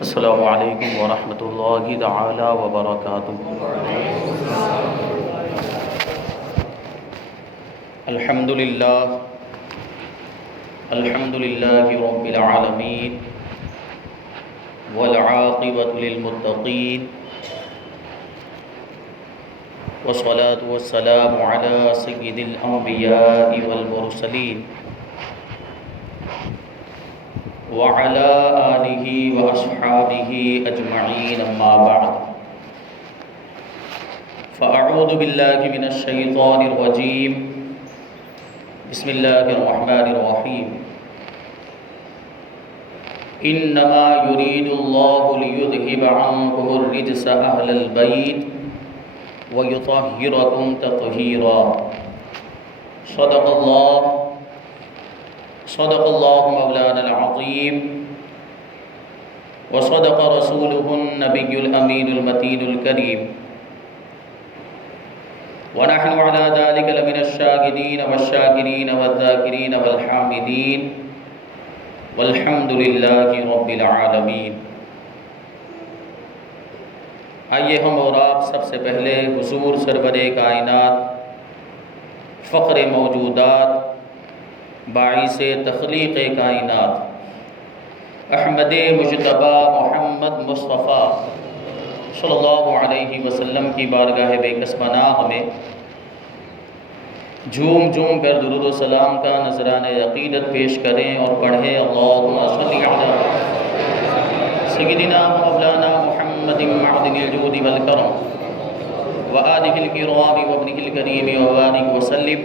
السلام علیکم ورحمۃ اللہ تعالی وبرکاتہ۔ الحمد للہ رب العالمین والعاقبۃ للمتقین والصلاة والسلام علی سید الانبیاء والمرسلین وعلى آلہ واصحابہ اجمعین، اما بعد فاعوذ باللہ من الشیطان الرجیم، بسم اللہ الرحمن الرحیم۔ انما یرید اللہ لیذہب عنکم الرجس اہل البیت ویطہرکم تطہیرا۔ صدق اللہ مولانا العظیم وصدق رسولہ النبی الامین المتین الکریم، ونحن على ذلك لمن الشاهدين والشاكرين والذاكرين والحامدين والحمد لله رب العالمین۔ آئیے ہم اور آپ سب سے پہلے حضور سرور کائنات، فخر موجودات، باعث تخلیق کائنات، احمد مجتبی محمد مصطفیٰ صلی اللہ علیہ وسلم کی بارگاہ بے کس پناہ میں جھوم جھوم کر درود و سلام کا نذرانہ عقیدت پیش کریں اور پڑھیں، اللہم صلی علی سیدنا مولانا محمد معدن الجود والکرم وآلہ الکرام وابنہ الکریم وبارک وسلم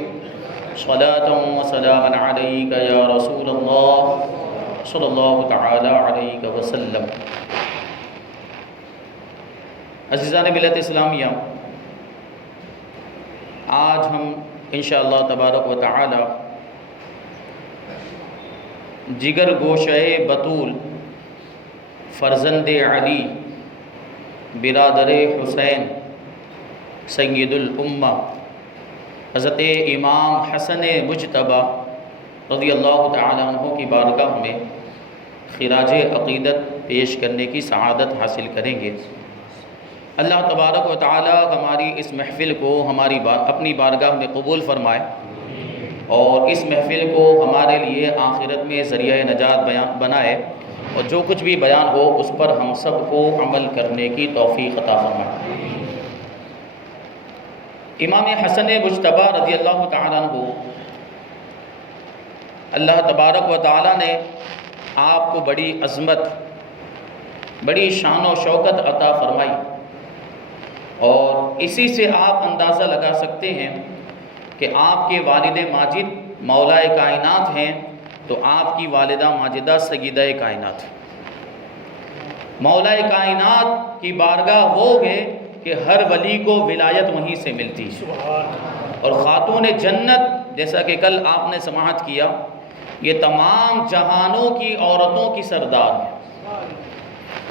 صلاة و سلاما علیک یا رسول اللہ صلی اللہ تعالی علیہ وسلم۔ عزیزان ملت اسلامیہ، آج ہم انشاءاللہ تبارک و تعالی جگر گوشہ بطول، فرزند علی، برادر حسین، سید الامہ حضرت امام حسن مجتبی رضی اللہ تعالیٰ عنہ کی بارگاہ میں خراج عقیدت پیش کرنے کی سعادت حاصل کریں گے۔ اللہ تبارک و تعالیٰ ہماری اس محفل کو اپنی بارگاہ میں قبول فرمائے اور اس محفل کو ہمارے لیے آخرت میں ذریعہ نجات بنائے، اور جو کچھ بھی بیان ہو اس پر ہم سب کو عمل کرنے کی توفیق عطا فرمائے۔ امام حسن مجتبی رضی اللہ تعالیٰ عنہ، اللہ تبارک و تعالیٰ نے آپ کو بڑی عظمت، بڑی شان و شوکت عطا فرمائی، اور اسی سے آپ اندازہ لگا سکتے ہیں کہ آپ کے والد ماجد مولا کائنات ہیں تو آپ کی والدہ ماجدہ سیدہ کائنات ہیں۔ مولا کائنات کی بارگاہ وہ ہے کہ ہر ولی کو ولایت وہیں سے ملتی ہے، اور خاتون جنت جیسا کہ کل آپ نے سماعت کیا، یہ تمام جہانوں کی عورتوں کی سردار ہے۔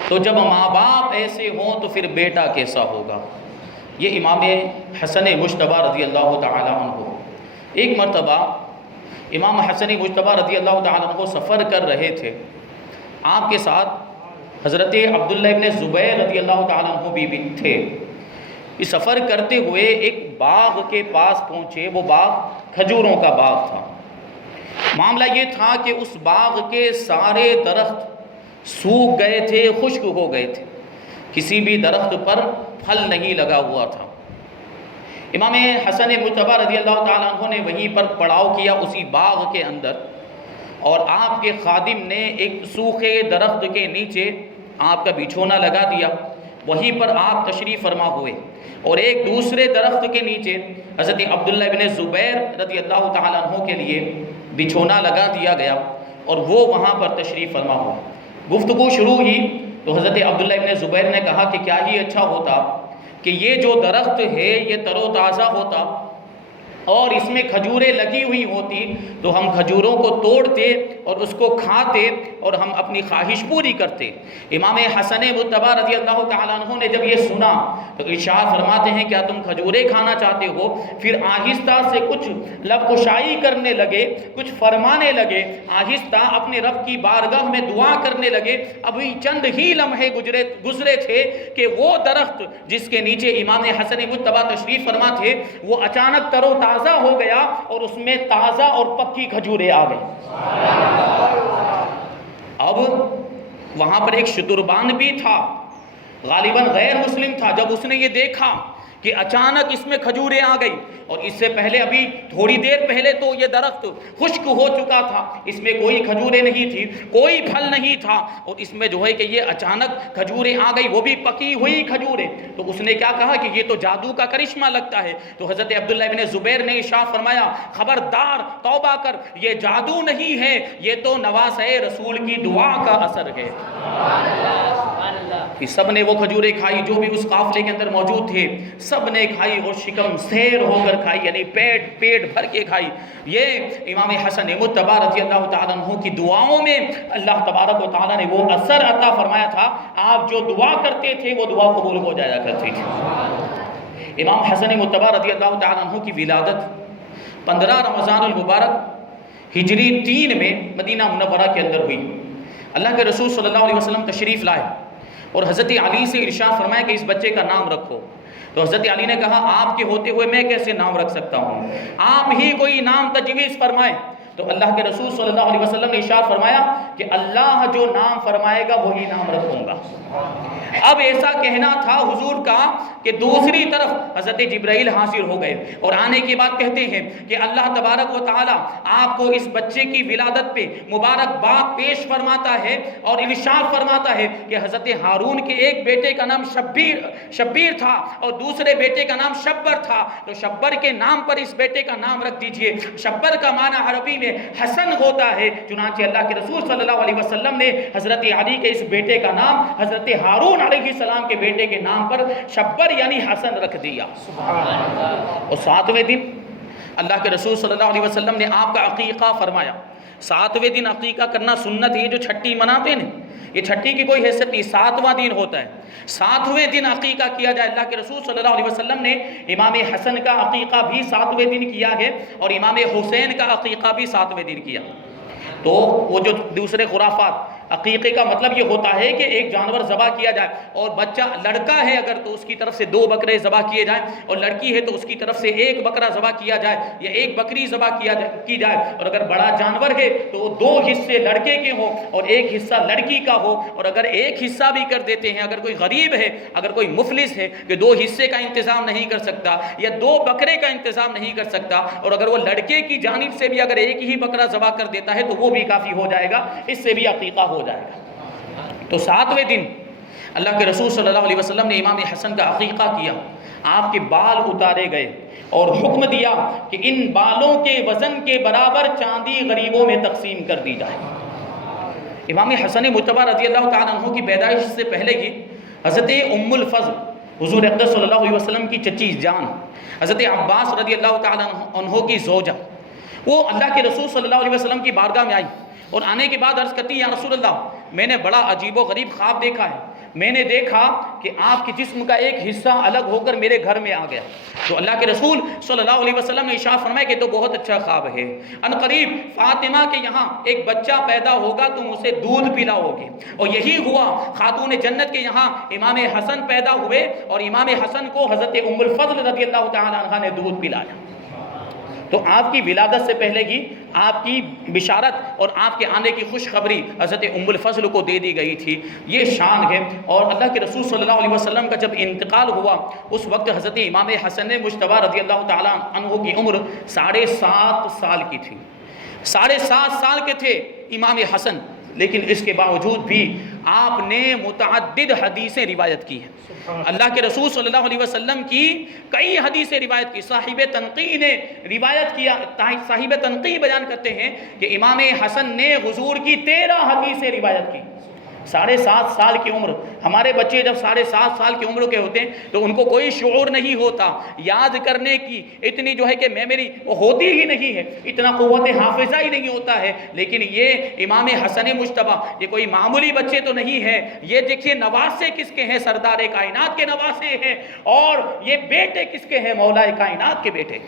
تو جب ماں باپ ایسے ہوں تو پھر بیٹا کیسا ہوگا؟ یہ امام حسن مجتبی رضی اللہ تعالیٰ عنہ، ایک مرتبہ امام حسن مجتبی رضی اللہ تعالیٰ عنہ سفر کر رہے تھے، آپ کے ساتھ حضرت عبداللہ ابن زبیر رضی اللہ تعالیٰ عنہ بھی تھے۔ اس سفر کرتے ہوئے ایک باغ کے پاس پہنچے، وہ باغ کھجوروں کا باغ تھا۔ معاملہ یہ تھا کہ اس باغ کے سارے درخت سوکھ گئے تھے، خشک ہو گئے تھے، کسی بھی درخت پر پھل نہیں لگا ہوا تھا۔ امام حسن مجتبی رضی اللہ تعالیٰ عنہ نے وہیں پر پڑاؤ کیا اسی باغ کے اندر، اور آپ کے خادم نے ایک سوکھے درخت کے نیچے آپ کا بچھونا لگا دیا، وہیں پر آپ تشریف فرما ہوئے، اور ایک دوسرے درخت کے نیچے حضرت عبداللہ ابن زبیر رضی اللہ تعالیٰ عنہ کے لیے بچھونا لگا دیا گیا، اور وہ وہاں پر تشریف فرما ہوئے۔ گفتگو شروع ہوئی تو حضرت عبداللہ ابن زبیر نے کہا کہ کیا ہی اچھا ہوتا کہ یہ جو درخت ہے یہ تر و تازہ ہوتا اور اس میں کھجوریں لگی ہوئی ہوتی تو ہم کھجوروں کو توڑتے اور اس کو کھاتے اور ہم اپنی خواہش پوری کرتے۔ امام حسن مجتبی رضی اللہ تعالیٰ عنہ نے جب یہ سنا تو ارشاد فرماتے ہیں کیا تم کھجوریں کھانا چاہتے ہو؟ پھر آہستہ سے کچھ لب کشائی کرنے لگے، کچھ فرمانے لگے، آہستہ اپنے رب کی بارگاہ میں دعا کرنے لگے۔ ابھی چند ہی لمحے گزرے تھے کہ وہ درخت جس کے نیچے امام حسن مجتبی تشریف فرما تھے وہ اچانک تر و تازہ ہو گیا اور اس میں تازہ اور پکی کھجوریں آ گئی۔ اب وہاں پر ایک شتربان بھی تھا، غالباً غیر مسلم تھا۔ جب اس نے یہ دیکھا کہ اچانک اس میں کھجوریں آ گئی اور اس سے پہلے ابھی تھوڑی دیر پہلے تو یہ درخت خشک ہو چکا تھا، اس میں کوئی کھجوریں نہیں تھی، کوئی پھل نہیں تھا، اور اس میں جو ہے کہ یہ اچانک کھجوریں آ گئی، وہ بھی پکی ہوئی کھجوریں۔ تو اس نے کیا کہا کہ یہ تو جادو کا کرشمہ لگتا ہے۔ تو حضرت عبداللہ ابن زبیر نے ارشاد فرمایا خبردار، توبہ کر، یہ جادو نہیں ہے، یہ تو نواسۂ رسول کی دعا کا اثر ہے۔ سب نے وہ کھجوریں کھائی جو بھی اس قافلے کے اندر موجود تھے، سب نے کھائی اور شکم سیر ہو کر کھائی، یعنی پیٹ بھر کے کھائی۔ یہ امام حسن مجتبی رضی اللہ تعالیٰ عنہ کی دعاؤں میں اللہ تبارک و تعالیٰ نے وہ اثر عطا فرمایا تھا، آپ جو دعا کرتے تھے وہ دعا قبول ہو جایا کرتی تھی۔ امام حسن مجتبی رضی اللہ تعالیٰ عنہ کی ولادت 15 رمضان المبارک ہجری 3 میں مدینہ منورہ کے اندر ہوئی۔ اللہ کے رسول صلی اللہ علیہ وسلم تشریف لائے اور حضرت علی سے ارشاد فرمایا کہ اس بچے کا نام رکھو۔ تو حضرت علی نے کہا آپ کے ہوتے ہوئے میں کیسے نام رکھ سکتا ہوں، آپ ہی کوئی نام تجویز فرمائیں۔ تو اللہ کے رسول صلی اللہ علیہ وسلم نے ارشاد فرمایا کہ اللہ جو نام فرمائے گا وہی نام رکھوں گا۔ اب ایسا کہنا تھا حضور کا کہ دوسری طرف حضرت جبرائیل حاضر ہو گئے اور آنے کے بعد کہتے ہیں کہ اللہ تبارک و تعالی آپ کو اس بچے کی ولادت پہ مبارکباد پیش فرماتا ہے اور ارشاد فرماتا ہے کہ حضرت ہارون کے ایک بیٹے کا نام شبیر تھا اور دوسرے بیٹے کا نام شبر تھا، تو شبر کے نام پر اس بیٹے کا نام رکھ دیجئے۔ شبر کا معنی عربی میں حسن ہوتا ہے، چنانچہ اللہ کے رسول صلی اللہ علیہ وسلم نے حضرت علی کے اس بیٹے کا نام حضرت ہارون علیہ السلام کے بیٹے کے نام پر شبر یعنی حسن رکھ دیا۔ اور 7ویں دن اللہ کے رسول صلی اللہ علیہ وسلم نے آپ کا عقیقہ فرمایا۔ 7ویں دن عقیقہ کرنا سنت ہے، جو چھٹی مناتے ہیں یہ چھٹی کی کوئی حیثیت نہیں، 7واں دن ہوتا ہے۔ 7ویں دن عقیقہ کیا جائے۔ اللہ کے رسول صلی اللہ علیہ وسلم نے امام حسن کا عقیقہ بھی 7ویں دن کیا ہے اور امام حسین کا عقیقہ بھی 7ویں دن کیا۔ تو وہ جو دوسرے خرافات، عقیقے کا مطلب یہ ہوتا ہے کہ ایک جانور ذبح کیا جائے اور بچہ لڑکا ہے اگر تو اس کی طرف سے 2 بکرے ذبح کیے جائیں، اور لڑکی ہے تو اس کی طرف سے 1 بکرا ذبح کیا جائے یا 1 بکری ذبح کی جائے، اور اگر بڑا جانور ہے تو 2 حصے لڑکے کے ہوں اور 1 حصہ لڑکی کا ہو، اور اگر 1 حصہ بھی کر دیتے ہیں، اگر کوئی غریب ہے، اگر کوئی مفلس ہے کہ 2 حصے کا انتظام نہیں کر سکتا یا 2 بکرے کا انتظام نہیں کر سکتا، اور اگر وہ لڑکے کی جانب سے بھی اگر 1 ہی بکرا ذبح کر دیتا ہے تو وہ بھی کافی ہو جائے گا، اس سے بھی عقیقہ ہو جائے گا۔ تو 7ویں دن اللہ کے رسول صلی اللہ علیہ وسلم نے امام حسن کا عقیقہ کیا، آپ کے بال اتارے گئے اور حکم دیا کہ ان بالوں کے وزن کے برابر چاندی غریبوں میں تقسیم کر دی جائے۔ امام حسن مجتبی رضی اللہ تعالیٰ عنہ کی پیدائش سے پہلے ہی حضرت ام الفضل حضور اقدس صلی اللہ علیہ وسلم کی چچی جان حضرت عباس رضی اللہ تعالیٰ عنہ کی زوجہ، وہ اللہ کے رسول صلی اللہ علیہ وسلم کی بارگاہ میں آئی اور آنے کے بعد عرض کرتی یا رسول اللہ میں نے بڑا عجیب و غریب خواب دیکھا ہے، میں نے دیکھا کہ آپ کے جسم کا ایک حصہ الگ ہو کر میرے گھر میں آ گیا۔ تو اللہ کے رسول صلی اللہ علیہ وسلم نے ارشاد فرمایا کہ تو بہت اچھا خواب ہے، ان قریب فاطمہ کے یہاں ایک بچہ پیدا ہوگا، تم اسے دودھ پلاؤ گے۔ اور یہی ہوا، خاتون جنت کے یہاں امام حسن پیدا ہوئے اور امام حسن کو حضرت ام الفضل رضی اللہ تعالیٰ عنہ نے دودھ پلایا۔ تو آپ کی ولادت سے پہلے ہی آپ کی بشارت اور آپ کے آنے کی خوشخبری حضرت ام الفضل کو دے دی گئی تھی، یہ شان ہے۔ اور اللہ کے رسول صلی اللہ علیہ وسلم کا جب انتقال ہوا اس وقت حضرت امام حسن مجتبی رضی اللہ تعالیٰ عنہ کی عمر 7.5 سال کی تھی، 7.5 سال کے تھے امام حسن، لیکن اس کے باوجود بھی آپ نے متعدد حدیثیں روایت کی ہیں۔ اللہ کے رسول صلی اللہ علیہ وسلم کی کئی حدیثیں روایت کی۔ صاحب تنقی نے روایت کیا، صاحب تنقی بیان کرتے ہیں کہ امام حسن نے حضور کی 13 حدیثیں روایت کی۔ 7.5 سال کی عمر، ہمارے بچے جب 7.5 سال کی عمر کے ہوتے ہیں تو ان کو کوئی شعور نہیں ہوتا، یاد کرنے کی اتنی جو ہے کہ میموری وہ ہوتی ہی نہیں ہے، اتنا قوت حافظہ ہی نہیں ہوتا ہے۔ لیکن یہ امام حسن مجتبیٰ یہ کوئی معمولی بچے تو نہیں ہے، یہ دیکھیے نواسے کس کے ہیں؟ سردار کائنات کے نواسے ہیں، اور یہ بیٹے کس کے ہیں؟ مولا کائنات کے بیٹے۔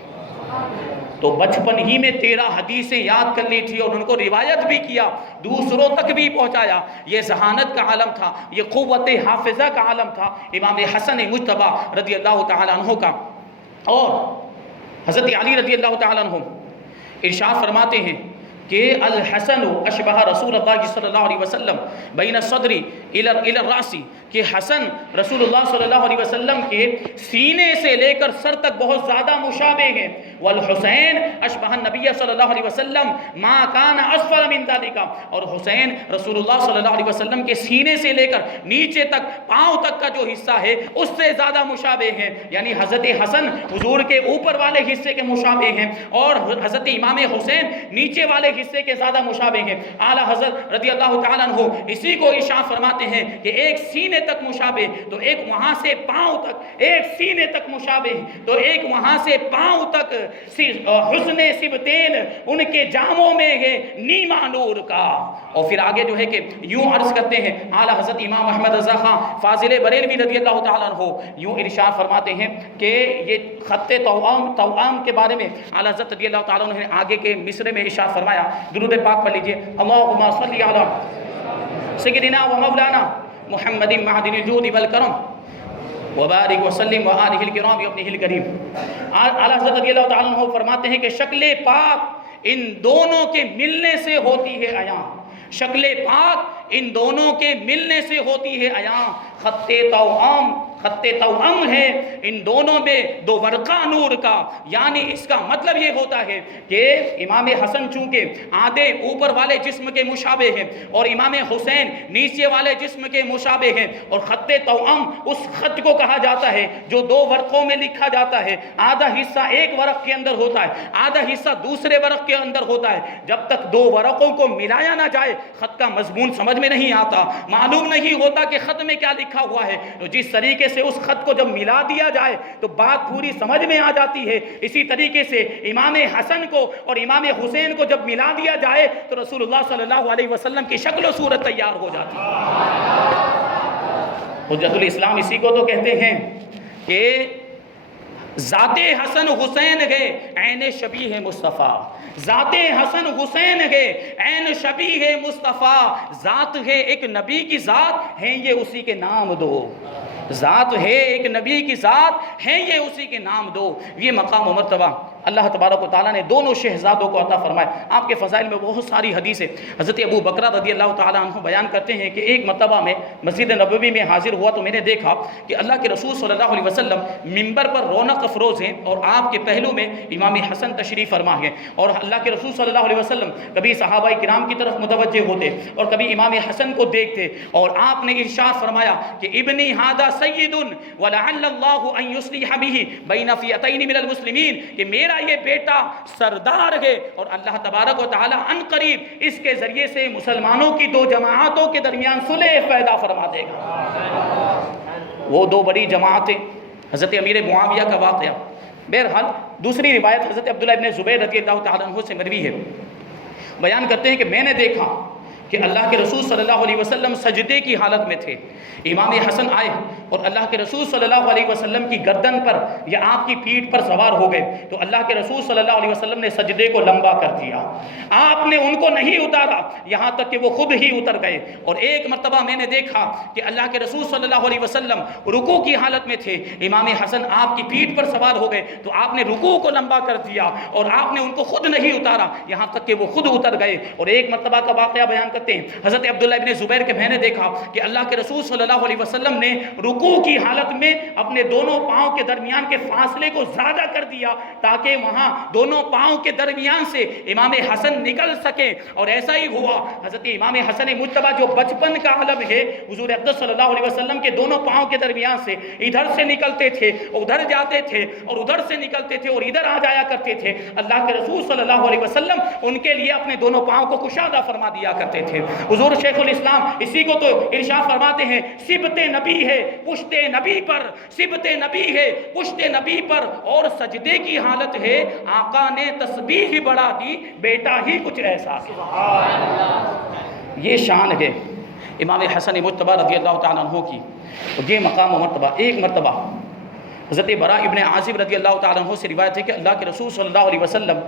تو بچپن ہی میں 13 حدیثیں یاد کر لی تھی اور ان کو روایت بھی کیا، دوسروں تک بھی پہنچایا۔ یہ ذہانت کا عالم تھا، یہ قوت حافظہ کا عالم تھا امام حسن مجتبیٰ رضی اللہ تعالیٰ عنہ کا۔ اور حضرت علی رضی اللہ تعالیٰ عنہ ارشاد فرماتے ہیں کہ الحسن اشبہ رسول اللہ صلی اللہ علیہ وسلم بین الصدر الی الراس، کہ حسن رسول اللہ صلی اللہ علیہ وسلم کے سینے سے لے کر سر تک بہت زیادہ مشابہ ہیں۔ والحسین اشبہ النبی صلی اللہ علیہ وسلم ما کان اسفل من ذلک، اور حسین رسول اللہ صلی اللہ علیہ وسلم کے سینے سے لے کر نیچے تک پاؤں تک کا جو حصہ ہے اس سے زیادہ مشابہ ہیں، یعنی حضرت حسن حضور کے اوپر والے حصے کے مشابہ ہیں اور حضرت امام حسین نیچے والے حصے کے زیادہ مشابہ ہیں۔ اعلیٰ حضرت رضی اللہ تعالیٰ عنہ اسی کو ارشاد فرماتے ہیں کہ ایک سینے تک مشابہ تو ایک وہاں سے پاؤں تک، ایک سینے تک مشابہ تو ایک وہاں سے پاؤں تک، حسن سبتین ان کے جاموں میں ہے نیما نور کا۔ اور پھر آگے جو ہے کہ یوں عرض کرتے ہیں اعلیٰ حضرت امام احمد رضا خان فاضل بریلوی رضی اللہ تعالیٰ عنہ یوں ارشاد فرماتے ہیں کہ یہ خط توام کے بارے میں اعلیٰ حضرت رضی اللہ تعالیٰ عنہ نے آگے کے مصرے میں ارشاد فرمایا، درود پاک پڑھ لیجئے، اللہم صلی علی سیدنا و مولانا محمد معدن الجود والکرم وبارک وسلم وآلہ الکرام وابنہ الکریم۔ اعلیٰ حضرت رضی اللہ تعالیٰ عنہ فرماتے ہیں کہ شکل پاک ان دونوں کے ملنے سے ہوتی ہے عیاں، شکل پاک ان دونوں کے ملنے سے ہوتی ہے عیاں، خط توام ہے ان دونوں میں دو ورقہ نور کا، یعنی اس کا مطلب یہ ہوتا ہے کہ امام حسن چونکہ آدھے اوپر والے جسم کے مشابہ ہیں اور امام حسین نیچے والے جسم کے مشابہ ہیں، اور خط توام اس خط کو کہا جاتا ہے جو 2 ورقوں میں لکھا جاتا ہے، آدھا حصہ ایک ورق کے اندر ہوتا ہے، آدھا حصہ دوسرے ورق کے اندر ہوتا ہے۔ جب تک 2 ورقوں کو ملایا نہ جائے خط کا مضمون سمجھ میں نہیں آتا، معلوم نہیں ہوتا کہ خط میں کیا لکھا ہوا ہے۔ تو جس طریقے سے اس خط کو جب ملا دیا جائے تو بات پوری سمجھ میں آ جاتی ہے، اسی طریقے سے امام حسن کو اور امام حسین کو جب ملا دیا جائے تو رسول اللہ صلی اللہ علیہ وسلم کی شکل و صورت تیار ہو جاتی ہے۔ حجت الاسلام اسی کو تو کہتے ہیں کہ ذات حسن حسین ہے عین شبیہ مصطفیٰ، ذات حسن حسین ہے عین شبیہ مصطفیٰ، ذات ہے ایک نبی کی ذات ہیں یہ اسی کے نام دو، ذات ہے ایک نبی کی ذات ہیں یہ اسی کے نام دو۔ یہ مقام و مرتبہ اللہ تبارک و تعالیٰ نے دونوں شہزادوں کو عطا فرمائے۔ آپ کے فضائل میں بہت ساری حدیثیں حضرت ابو بکر رضی اللہ تعالیٰ عنہ بیان کرتے ہیں کہ ایک مرتبہ میں مسجد نبوی میں حاضر ہوا تو میں نے دیکھا کہ اللہ کے رسول صلی اللہ علیہ وسلم منبر پر رونق افروز ہیں اور آپ کے پہلو میں امام حسن تشریف فرما ہیں، اور اللہ کے رسول صلی اللہ علیہ وسلم کبھی صحابہ کرام کی طرف متوجہ ہوتے اور کبھی امام حسن کو دیکھتے، اور آپ نے ارشاد فرمایا کہ ابنی ھذا سید ولعل اللہ ان یصلح به بین فئتین من المسلمین، کہ میرا یہ بیٹا سردار ہے اور اللہ تبارک و تعالی ان قریب اس کے ذریعے سے مسلمانوں کی 2 جماعتوں کے درمیان صلح پیدا فرما دے گا۔ وہ 2 بڑی جماعتیں حضرت امیر معاویہ کا واقعہ، بہرحال دوسری روایت حضرت عبداللہ ابن زبیر رضی اللہ تعالیٰ عنہ سے مروی ہے، بیان کرتے ہیں کہ میں نے دیکھا کہ اللہ کے رسول صلی اللہ علیہ وسلم سجدے کی حالت میں تھے، امام حسن آئے اور اللہ کے رسول صلی اللہ علیہ وسلم کی گردن پر یا آپ کی پیٹھ پر سوار ہو گئے، تو اللہ کے رسول صلی اللہ علیہ وسلم نے سجدے کو لمبا کر دیا، آپ نے ان کو نہیں اتارا یہاں تک کہ وہ خود ہی اتر گئے۔ اور ایک مرتبہ میں نے دیکھا کہ اللہ کے رسول صلی اللہ علیہ وسلم رکوع کی حالت میں تھے، امام حسن آپ کی پیٹھ پر سوار ہو گئے تو آپ نے رکوع کو لمبا کر دیا اور آپ نے ان کو خود نہیں اتارا یہاں تک کہ وہ خود اتر گئے۔ اور ایک مرتبہ کا واقعہ بیان کرتے ہیں حضرت عبداللہ ابن زبیر کے میں نے دیکھا کہ اللہ کے رسول صلی اللہ علیہ وسلم نے رکوع کی حالت میں اپنے دونوں پاؤں کے درمیان کے فاصلے کو زیادہ کر دیا تاکہ وہاں دونوں پاؤں کے درمیان سے امام حسن نکل سکے، اور ایسا ہی ہوا۔ حضرت امام حسن مجتبیٰ جو بچپن کا عالم ہے، حضور اقدس صلی اللہ علیہ وسلم کے دونوں پاؤں کے درمیان سے ادھر سے نکلتے تھے، ادھر جاتے تھے اور ادھر سے نکلتے تھے اور ادھر آ جایا کرتے تھے۔ اللہ کے رسول صلی اللہ علیہ وسلم ان کے لیے اپنے دونوں پاؤں کو کشادہ فرما دیا کرتے تھے۔ تھے۔ حضور شیخ الاسلام اسی کو تو ارشاد فرماتے ہیں، سبت نبی ہے پشت نبی پر، سبت نبی ہے پشت نبی پر، اور سجدے کی حالت ہے آقا نے تسبیح بڑھا دی، بیٹا ہی کچھ ایسا ہے۔ یہ شان ہے امام حسن مجتبی رضی اللہ تعالیٰ عنہ کی۔ یہ مقام و مرتبہ، ایک مرتبہ حضرت براء ابن عازب رضی اللہ تعالیٰ عنہ سے روایت ہے کہ اللہ کے رسول صلی اللہ علیہ وسلم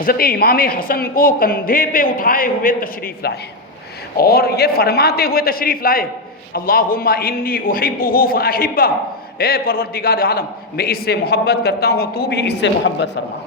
حضرت امام حسن کو کندھے پہ اٹھائے ہوئے تشریف لائے اور یہ فرماتے ہوئے تشریف لائے، اللہم انی احبہ فاحبہ، اے پروردگار عالم میں اس سے محبت کرتا ہوں، تو بھی اس سے محبت فرما۔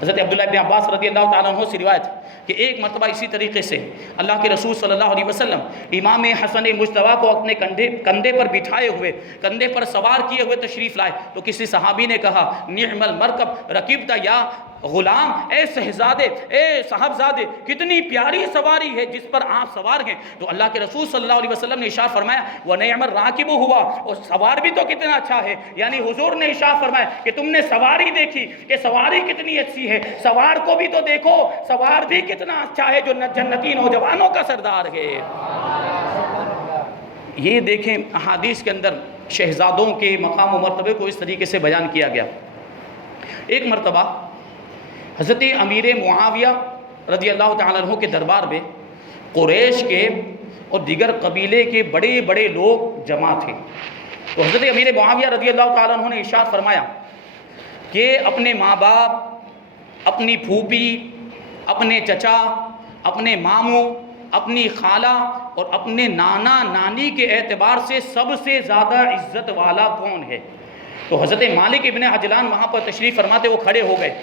حضرت عبداللہ ابن عباس رضی اللہ تعالیٰ عنہ سے روایت کہ ایک مرتبہ اسی طریقے سے اللہ کے رسول صلی اللہ علیہ وسلم امام حسن مجتبی کو اپنے کندھے پر بٹھائے ہوئے، کندھے پر سوار کیے ہوئے تشریف لائے تو کسی صحابی نے کہا، نعم المرکب رکبت یا غلام، اے شہزادے، اے صاحبزادے، کتنی پیاری سواری ہے جس پر آپ سوار ہیں۔ تو اللہ کے رسول صلی اللہ علیہ وسلم نے ارشاد فرمایا، وَنِعْمَ الرَّاكِبُ ہوا، اور سوار بھی تو کتنا اچھا ہے، یعنی حضور نے ارشاد فرمایا کہ تم نے سواری دیکھی کہ سواری کتنی اچھی ہے، سوار کو بھی تو دیکھو، سوار بھی کتنا اچھا ہے جو جنتی نوجوانوں کا سردار ہے۔ یہ دیکھیں احادیث کے اندر شہزادوں کے مقام و مرتبے کو اس طریقے سے بیان کیا گیا۔ ایک مرتبہ حضرت امیر معاویہ رضی اللہ تعالیٰ عنہ کے دربار میں قریش کے اور دیگر قبیلے کے بڑے بڑے لوگ جمع تھے، تو حضرت امیر معاویہ رضی اللہ تعالیٰ عنہ نے ارشاد فرمایا کہ اپنے ماں باپ، اپنی پھوپھی، اپنے چچا، اپنے ماموں، اپنی خالہ اور اپنے نانا نانی کے اعتبار سے سب سے زیادہ عزت والا کون ہے؟ تو حضرت مالک ابن عجلان وہاں پر تشریف فرماتے وہ کھڑے ہو گئے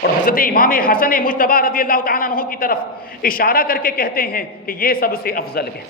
اور حضرت امام حسن مجتبی رضی اللہ تعالیٰ عنہ کی طرف اشارہ کر کے کہتے ہیں کہ یہ سب سے افضل ہے،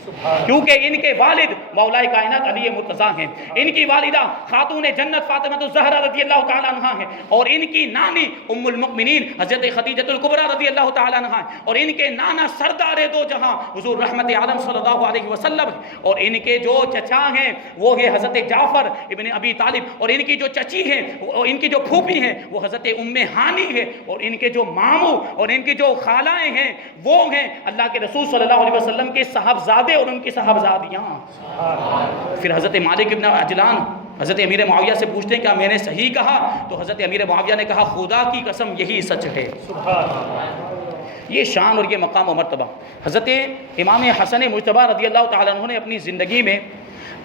کیونکہ ان کے والد مولا کائنات علی مرتضیٰ ہیں، ان کی والدہ خاتون جنت فاطمہ الزہرا رضی اللہ تعالیٰ عنہ ہیں، اور ان کی نانی ام المؤمنین حضرت خدیجہ الکبریٰ رضی اللہ تعالیٰ عنہ ہیں، اور ان کے نانا سردار دو جہاں حضور رحمت عالم صلی اللہ علیہ وسلم، اور ان کے جو چچا ہیں وہ ہے حضرت جعفر ابن ابی طالب، اور ان کی جو چچی ہیں، ان کی جو پھوپھی ہیں وہ حضرت ام ہانی ہے، اور ان کے جو ماموں اور ان کی جو خالائیں ہیں وہ ہیں اللہ کے رسول صلی اللہ علیہ وسلم کے صاحبزادے اور ان کی صاحبزادیاں۔ پھر حضرت مالک ابن عجلان حضرت امیر معاویہ سے پوچھتے ہیں کیا میں نے صحیح کہا؟ تو حضرت امیر معاویہ نے کہا خدا کی قسم یہی سچ ہے۔ یہ شان اور یہ مقام و مرتبہ حضرت امام حسن مجتبی رضی اللہ تعالیٰ عنہ نے اپنی زندگی میں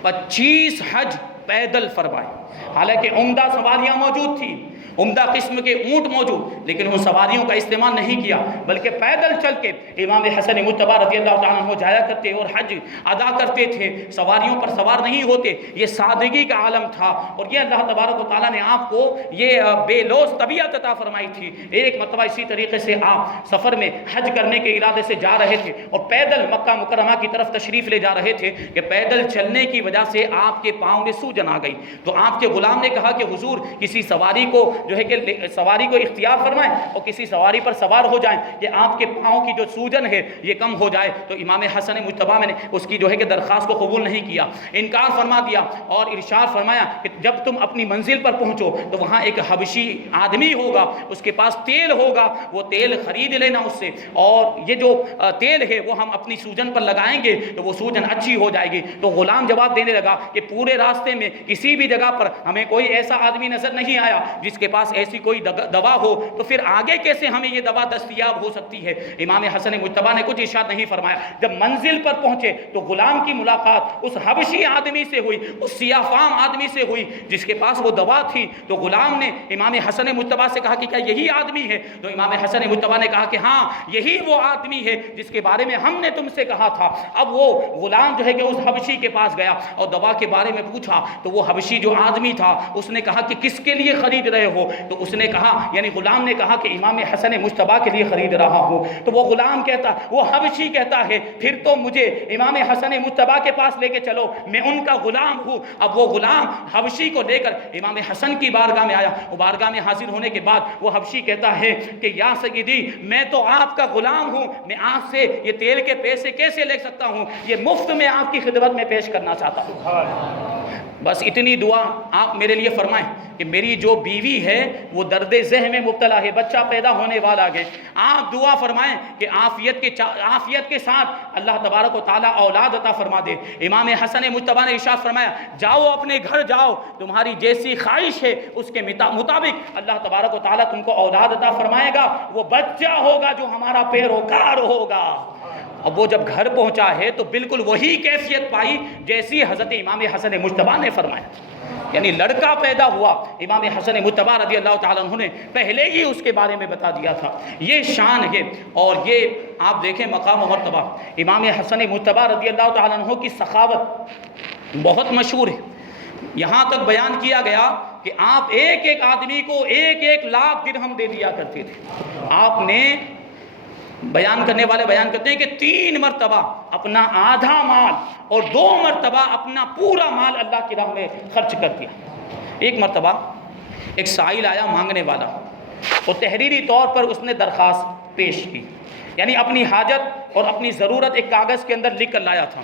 25 حج پیدل فرمائے، حالانکہ عمدہ سواریاں موجود تھیں، عمدہ قسم کے اونٹ موجود، لیکن ان سواریوں کا استعمال نہیں کیا بلکہ پیدل چل کے امام حسن مجتبی رضی اللہ تعالیٰ عنہ جایا کرتے اور حج ادا کرتے تھے، سواریوں پر سوار نہیں ہوتے۔ یہ سادگی کا عالم تھا اور یہ اللہ تبارک و تعالیٰ نے آپ کو یہ بے لوث طبیعت عطا فرمائی تھی۔ ایک مرتبہ اسی طریقے سے آپ سفر میں حج کرنے کے ارادے سے جا رہے تھے اور پیدل مکہ مکرمہ کی طرف تشریف لے جا رہے تھے کہ پیدل چلنے کی وجہ سے آپ کے پاؤں میں سوجن آ گئی، تو آپ کے غلام نے کہا کہ حضور کسی سواری کو جو ہے کہ سواری کو اختیار فرمائیں اور کسی سواری پر سوار ہو جائیں کہ آپ کے پاؤں کی جو سوجن ہے یہ کم ہو جائے۔ تو امام حسن مجتبی نے اس کی جو ہے کہ درخواست کو قبول نہیں کیا، انکار فرما دیا اور ارشاد فرمایا کہ جب تم اپنی منزل پر پہنچو تو وہاں ایک حبشی آدمی ہوگا، اس کے پاس تیل ہوگا، وہ تیل خرید لینا اس سے، اور یہ جو تیل ہے وہ ہم اپنی سوجن پر لگائیں گے تو وہ سوجن اچھی ہو جائے گی۔ تو غلام جواب دینے لگا کہ پورے راستے میں کسی بھی جگہ پر ہمیں کوئی ایسا آدمی نظر نہیں آیا جس کے پاس ایسی کوئی دوا ہو، تو پھر آگے کیسے ہمیں یہ دوا دستیاب ہو سکتی ہے؟ امام حسن مجتبی نے کچھ ارشاد نہیں فرمایا۔ جب منزل پر پہنچے تو غلام کی ملاقات اس حبشی آدمی سے ہوئی، اس سیاہ فام آدمی سے ہوئی جس کے پاس وہ دوا تھی۔ تو غلام نے امام حسن مجتبی سے کہا کہ کیا یہی آدمی ہے؟ تو امام حسن مجتبی نے کہا کہ ہاں یہی وہ آدمی ہے جس کے بارے میں ہم نے تم سے کہا تھا۔ اب وہ غلام جو ہے کہ اس حبشی کے پاس گیا اور دوا کے بارے میں پوچھا تو وہ حبشی جو آدمی تھا اس نے کہا کہ کس کے لیے خرید رہے ہو؟ تو اس نے کہا، یعنی غلام نے کہا کہ امام حسن مجتبی کے لیے خرید رہا ہوں۔ تو وہ غلام کہتا، وہ حبشی کہتا ہے پھر تو مجھے امام حسن مجتبی کے پاس لے کے چلو، میں ان کا غلام ہوں۔ اب وہ غلام حبشی کو لے کر امام حسن کی بارگاہ میں آیا، وہ بارگاہ میں حاضر ہونے کے بعد وہ حبشی کہتا ہے کہ یا سیدی میں تو آپ کا غلام ہوں، میں آپ سے یہ تیل کے پیسے کیسے لے سکتا ہوں؟ یہ مفت میں آپ کی خدمت میں پیش کرنا چاہتا ہوں۔ بس اتنی دعا آپ میرے لیے فرمائیں کہ میری جو بیوی ہے وہ درد ذہن میں مبتلا ہے، بچہ پیدا ہونے والا ہے، آپ دعا فرمائیں کہ عافیت کے ساتھ اللہ تبارک و تعالیٰ اولاد عطا فرما دے۔ امام حسن مجتبیٰ نے ارشاد فرمایا جاؤ اپنے گھر جاؤ، تمہاری جیسی خواہش ہے اس کے مطابق اللہ تبارک و تعالیٰ تم کو اولاد عطا فرمائے گا، وہ بچہ ہوگا جو ہمارا پیروکار ہوگا۔ اب وہ جب گھر پہنچا ہے تو بالکل وہی کیفیت پائی جیسی حضرت امام حسن مجتبیٰ نے فرمایا، یعنی لڑکا پیدا ہوا۔ امام حسن مجتبیٰ رضی اللہ تعالیٰ عنہ نے پہلے ہی اس کے بارے میں بتا دیا تھا، یہ شان ہے۔ اور یہ آپ دیکھیں مقام و مرتبہ امام حسن مجتبیٰ رضی اللہ تعالیٰ عنہ کی سخاوت بہت مشہور ہے، یہاں تک بیان کیا گیا کہ آپ ایک ایک آدمی کو 1 لاکھ درہم دے دیا کرتے تھے۔ آپ نے بیان کرنے والے بیان کرتے ہیں کہ 3 مرتبہ اپنا آدھا مال اور 2 مرتبہ اپنا پورا مال اللہ کی راہ میں خرچ کر دیا۔ ایک مرتبہ ایک سائل آیا مانگنے والا، اور تحریری طور پر اس نے درخواست پیش کی، یعنی اپنی حاجت اور اپنی ضرورت ایک کاغذ کے اندر لکھ کر لایا تھا۔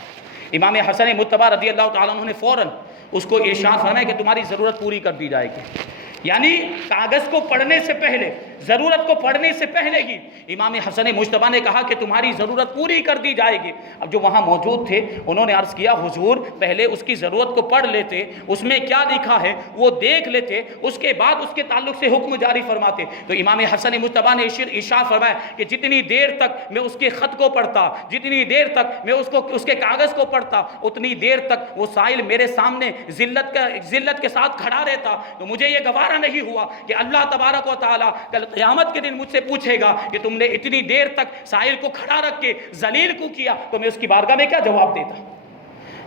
امام حسن مجتبیٰ رضی اللہ تعالیٰ عنہ نے فوراً اس کو ارشاد فرمایا کہ تمہاری ضرورت پوری کر دی جائے گی، یعنی کاغذ کو پڑھنے سے پہلے، ضرورت کو پڑھنے سے پہلے ہی امام حسن مجتبیٰ نے کہا کہ تمہاری ضرورت پوری کر دی جائے گی۔ اب جو وہاں موجود تھے انہوں نے عرض کیا حضور پہلے اس کی ضرورت کو پڑھ لیتے، اس میں کیا لکھا ہے وہ دیکھ لیتے، اس کے بعد اس کے تعلق سے حکم جاری فرماتے۔ تو امام حسن مجتبیٰ نے ارشاد فرمایا کہ جتنی دیر تک میں اس کے خط کو پڑھتا، جتنی دیر تک میں اس کے کاغذ کو پڑھتا، اتنی دیر تک وہ سائل میرے سامنے ذلت کے ساتھ کھڑا رہتا۔ تو مجھے یہ گوارا نہیں ہوا کہ اللہ تبارک و تعالیٰ کل قیامت کے دن مجھ سے پوچھے گا کہ تم نے اتنی دیر تک سائل کو کھڑا رکھ کے ذلیل کو کیا، تو میں اس کی بارگاہ میں کیا جواب دیتا۔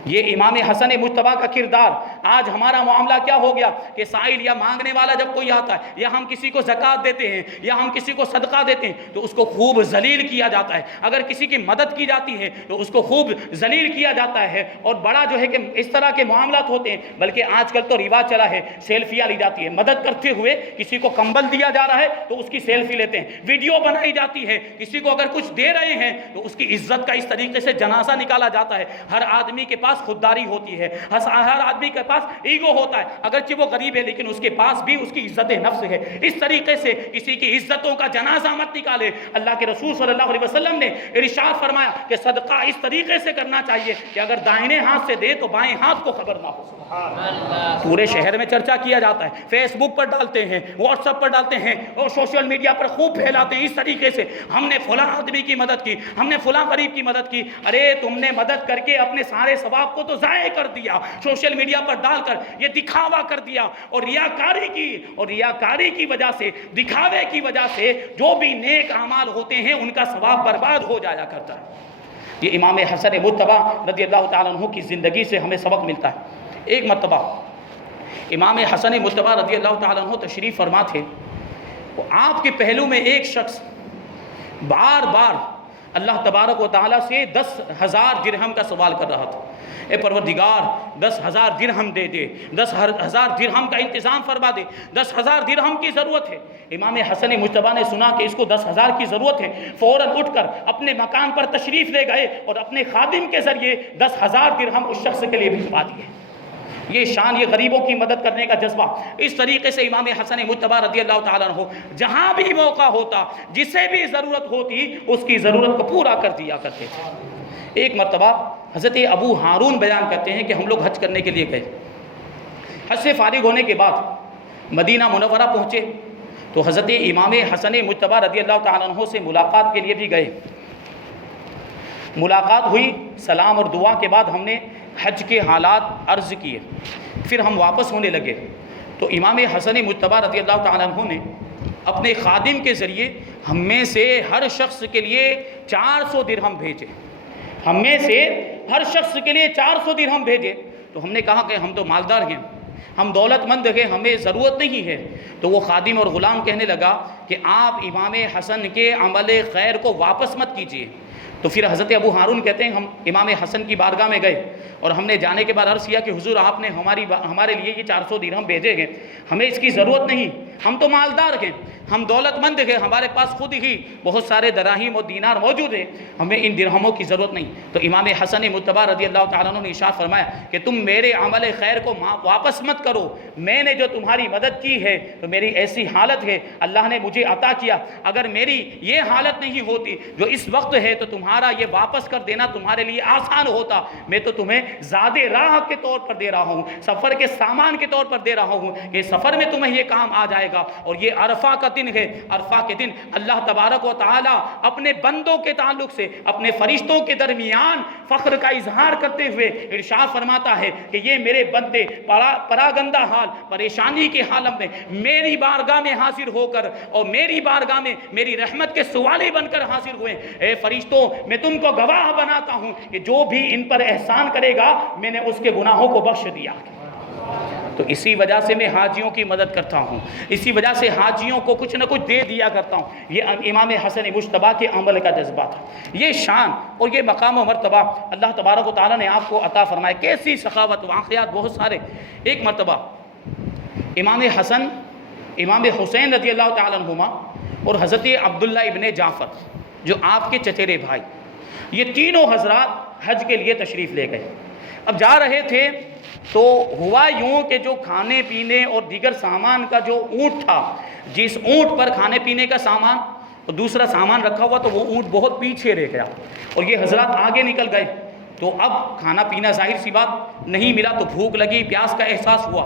یہ امام حسن مجتبیٰ کا کردار۔ آج ہمارا معاملہ کیا ہو گیا کہ سائل یا مانگنے والا جب کوئی آتا ہے، یا ہم کسی کو زکوٰۃ دیتے ہیں یا ہم کسی کو صدقہ دیتے ہیں تو اس کو خوب ذلیل کیا جاتا ہے، اگر کسی کی مدد کی جاتی ہے تو اس کو خوب ذلیل کیا جاتا ہے، اور بڑا جو ہے کہ اس طرح کے معاملات ہوتے ہیں۔ بلکہ آج کل تو رواج چلا ہے سیلفیاں لی جاتی ہے، مدد کرتے ہوئے کسی کو کمبل دیا جا رہا ہے تو اس کی سیلفی لیتے ہیں، ویڈیو بنائی جاتی ہے، کسی کو اگر کچھ دے رہے ہیں تو اس کی عزت کا اس طریقے سے جنازہ نکالا جاتا ہے۔ ہر آدمی کے پاس خودداری ہوتی ہے، ہر آدمی کے پاس ایگو ہوتا ہے، اگرچہ وہ غریب ہے لیکن اس کے پاس بھی اس کی عزت نفس ہے۔ اس طریقے سے کسی کی عزتوں کا جنازہ مت نکالے۔ اللہ کے رسول صلی اللہ علیہ وسلم نے ارشاد فرمایا کہ صدقہ اس طریقے سے کرنا چاہیے کہ اگر دائیں ہاتھ سے دے تو بائیں ہاتھ کو خبر نہ ہو۔ پورے شہر میں چرچا کیا جاتا ہے، فیس بک پر ڈالتے ہیں، واٹس ایپ پر ڈالتے ہیں، اور سوشل میڈیا پر خوب پھیلاتے ہیں اس طریقے سے ہم نے فلاں آدمی کی مدد کی، ہم نے فلاں غریب کی مدد کی۔ ارے تم نے مدد کر کے اپنے سارے ثواب کو تو ضائع کر دیا، سوشل میڈیا پر ڈال کر یہ دکھاوا کر دیا، اور ریاکاری کی وجہ سے، دکھاوے کی وجہ سے جو بھی نیک اعمال ہوتے ہیں ان کا ثواب برباد ہو جایا کرتا ہے۔ یہ امام حسن مجتبیٰ رضی اللہ تعالیٰ عنہ کی زندگی سے ہمیں سبق ملتا ہے۔ ایک مرتبہ امام حسن مجتبیٰ رضی اللہ تعالیٰ عنہ تشریف فرما تھے، آپ کے پہلو میں ایک شخص بار بار اللہ تبارک و تعالیٰ سے 10,000 درہم کا سوال کر رہا تھا۔ اے پروردگار 10,000 درہم دے دے، 10,000 درہم کا انتظام فرما دے، 10,000 درہم کی ضرورت ہے۔ امام حسن مجتبیٰ نے سنا کہ اس کو 10,000 کی ضرورت ہے، فوراً اٹھ کر اپنے مکان پر تشریف لے گئے اور اپنے خادم کے ذریعے 10,000 درہم اس شخص کے لیے بھجوا دیے۔ یہ شان، یہ غریبوں کی مدد کرنے کا جذبہ۔ اس طریقے سے امام حسن مجتبیٰ رضی اللہ تعالیٰ عنہ جہاں بھی موقع ہوتا، جسے بھی ضرورت ہوتی، اس کی ضرورت کو پورا کر دیا کرتے تھے۔ ایک مرتبہ حضرت ابو ہارون بیان کرتے ہیں کہ ہم لوگ حج کرنے کے لیے گئے، حج سے فارغ ہونے کے بعد مدینہ منورہ پہنچے تو حضرت امام حسن مجتبیٰ رضی اللہ تعالیٰ عنہ سے ملاقات کے لیے بھی گئے۔ ملاقات ہوئی، سلام اور دعا کے بعد ہم نے حج کے حالات عرض کیے، پھر ہم واپس ہونے لگے تو امام حسن مجتبیٰ رضی اللہ تعالیٰ عنہ نے اپنے خادم کے ذریعے ہم میں سے ہر شخص کے لیے 400 درہم بھیجے، ہم میں سے ہر شخص کے لیے 400 درہم بھیجے۔ تو ہم نے کہا کہ ہم تو مالدار ہیں، ہم دولت مند ہیں، ہمیں ضرورت نہیں ہے۔ تو وہ خادم اور غلام کہنے لگا کہ آپ امام حسن کے عمل خیر کو واپس مت کیجیے۔ تو پھر حضرت ابو ہارون کہتے ہیں ہم امام حسن کی بارگاہ میں گئے اور ہم نے جانے کے بعد عرض کیا کہ حضور آپ نے ہمارے لیے یہ 400 درہم بھیجے گئے، ہمیں اس کی ضرورت نہیں، ہم تو مالدار ہیں، ہم دولت مند ہیں، ہمارے پاس خود ہی بہت سارے دراہیم اور دینار موجود ہیں، ہمیں ان درہموں کی ضرورت نہیں۔ تو امام حسن مجتبی رضی اللہ تعالیٰ عنہ نے ارشاد فرمایا کہ تم میرے عمل خیر کو واپس مت کرو، میں نے جو تمہاری مدد کی ہے تو میری ایسی حالت ہے اللہ نے مجھے عطا کیا، اگر میری یہ حالت نہیں ہوتی جو اس وقت ہے تو تمہارا یہ واپس کر دینا تمہارے لیے آسان ہوتا۔ میں تو تمہیں زاد راہ کے طور پر دے رہا ہوں، سفر کے سامان کے طور پر دے رہا ہوں کہ سفر میں تمہیں یہ کام آ جائے گا۔ اور یہ عرفہ کا دن ہے، عرفہ کے دن اللہ تبارک و تعالی اپنے بندوں کے تعلق سے اپنے فرشتوں کے درمیان فخر کا اظہار کرتے ہوئے ارشاد فرماتا ہے کہ یہ میرے بندے پراگندہ حال، پریشانی کے حالت میں میری بارگاہ میں حاضر ہو کر اور میری بارگاہ میں میری رحمت کے سوالی بن کر حاضر ہوئے۔ اے فرشتوں، میں تم کو گواہ بناتا ہوں کہ جو بھی ان پر احسان کرے گا میں نے اس کے گناہوں کو بخش دیا۔ تو اسی وجہ سے میں حاجیوں کی مدد کرتا ہوں، اسی وجہ سے حاجیوں کو کچھ نہ کچھ دے دیا کرتا ہوں۔ یہ امام حسن مجتبی کے عمل کا جذبہ تھا، یہ شان اور یہ مقام و مرتبہ اللہ تبارک و تعالیٰ نے آپ کو عطا فرمائے۔ کیسی سخاوت، واقعات بہت سارے۔ ایک مرتبہ امام حسن، امام حسین رضی اللہ تعالیٰ عنہما اور حضرت عبداللہ ابن جعفر جو آپ کے چچیرے بھائی، یہ تینوں حضرات حج کے لیے تشریف لے گئے۔ اب جا رہے تھے تو ہوا یوں کہ جو کھانے پینے اور دیگر سامان کا جو اونٹ تھا، جس اونٹ پر کھانے پینے کا سامان اور دوسرا سامان رکھا ہوا، تو وہ اونٹ بہت پیچھے رہ گیا اور یہ حضرات آگے نکل گئے۔ تو اب کھانا پینا ظاہر سی بات نہیں ملا، تو بھوک لگی، پیاس کا احساس ہوا۔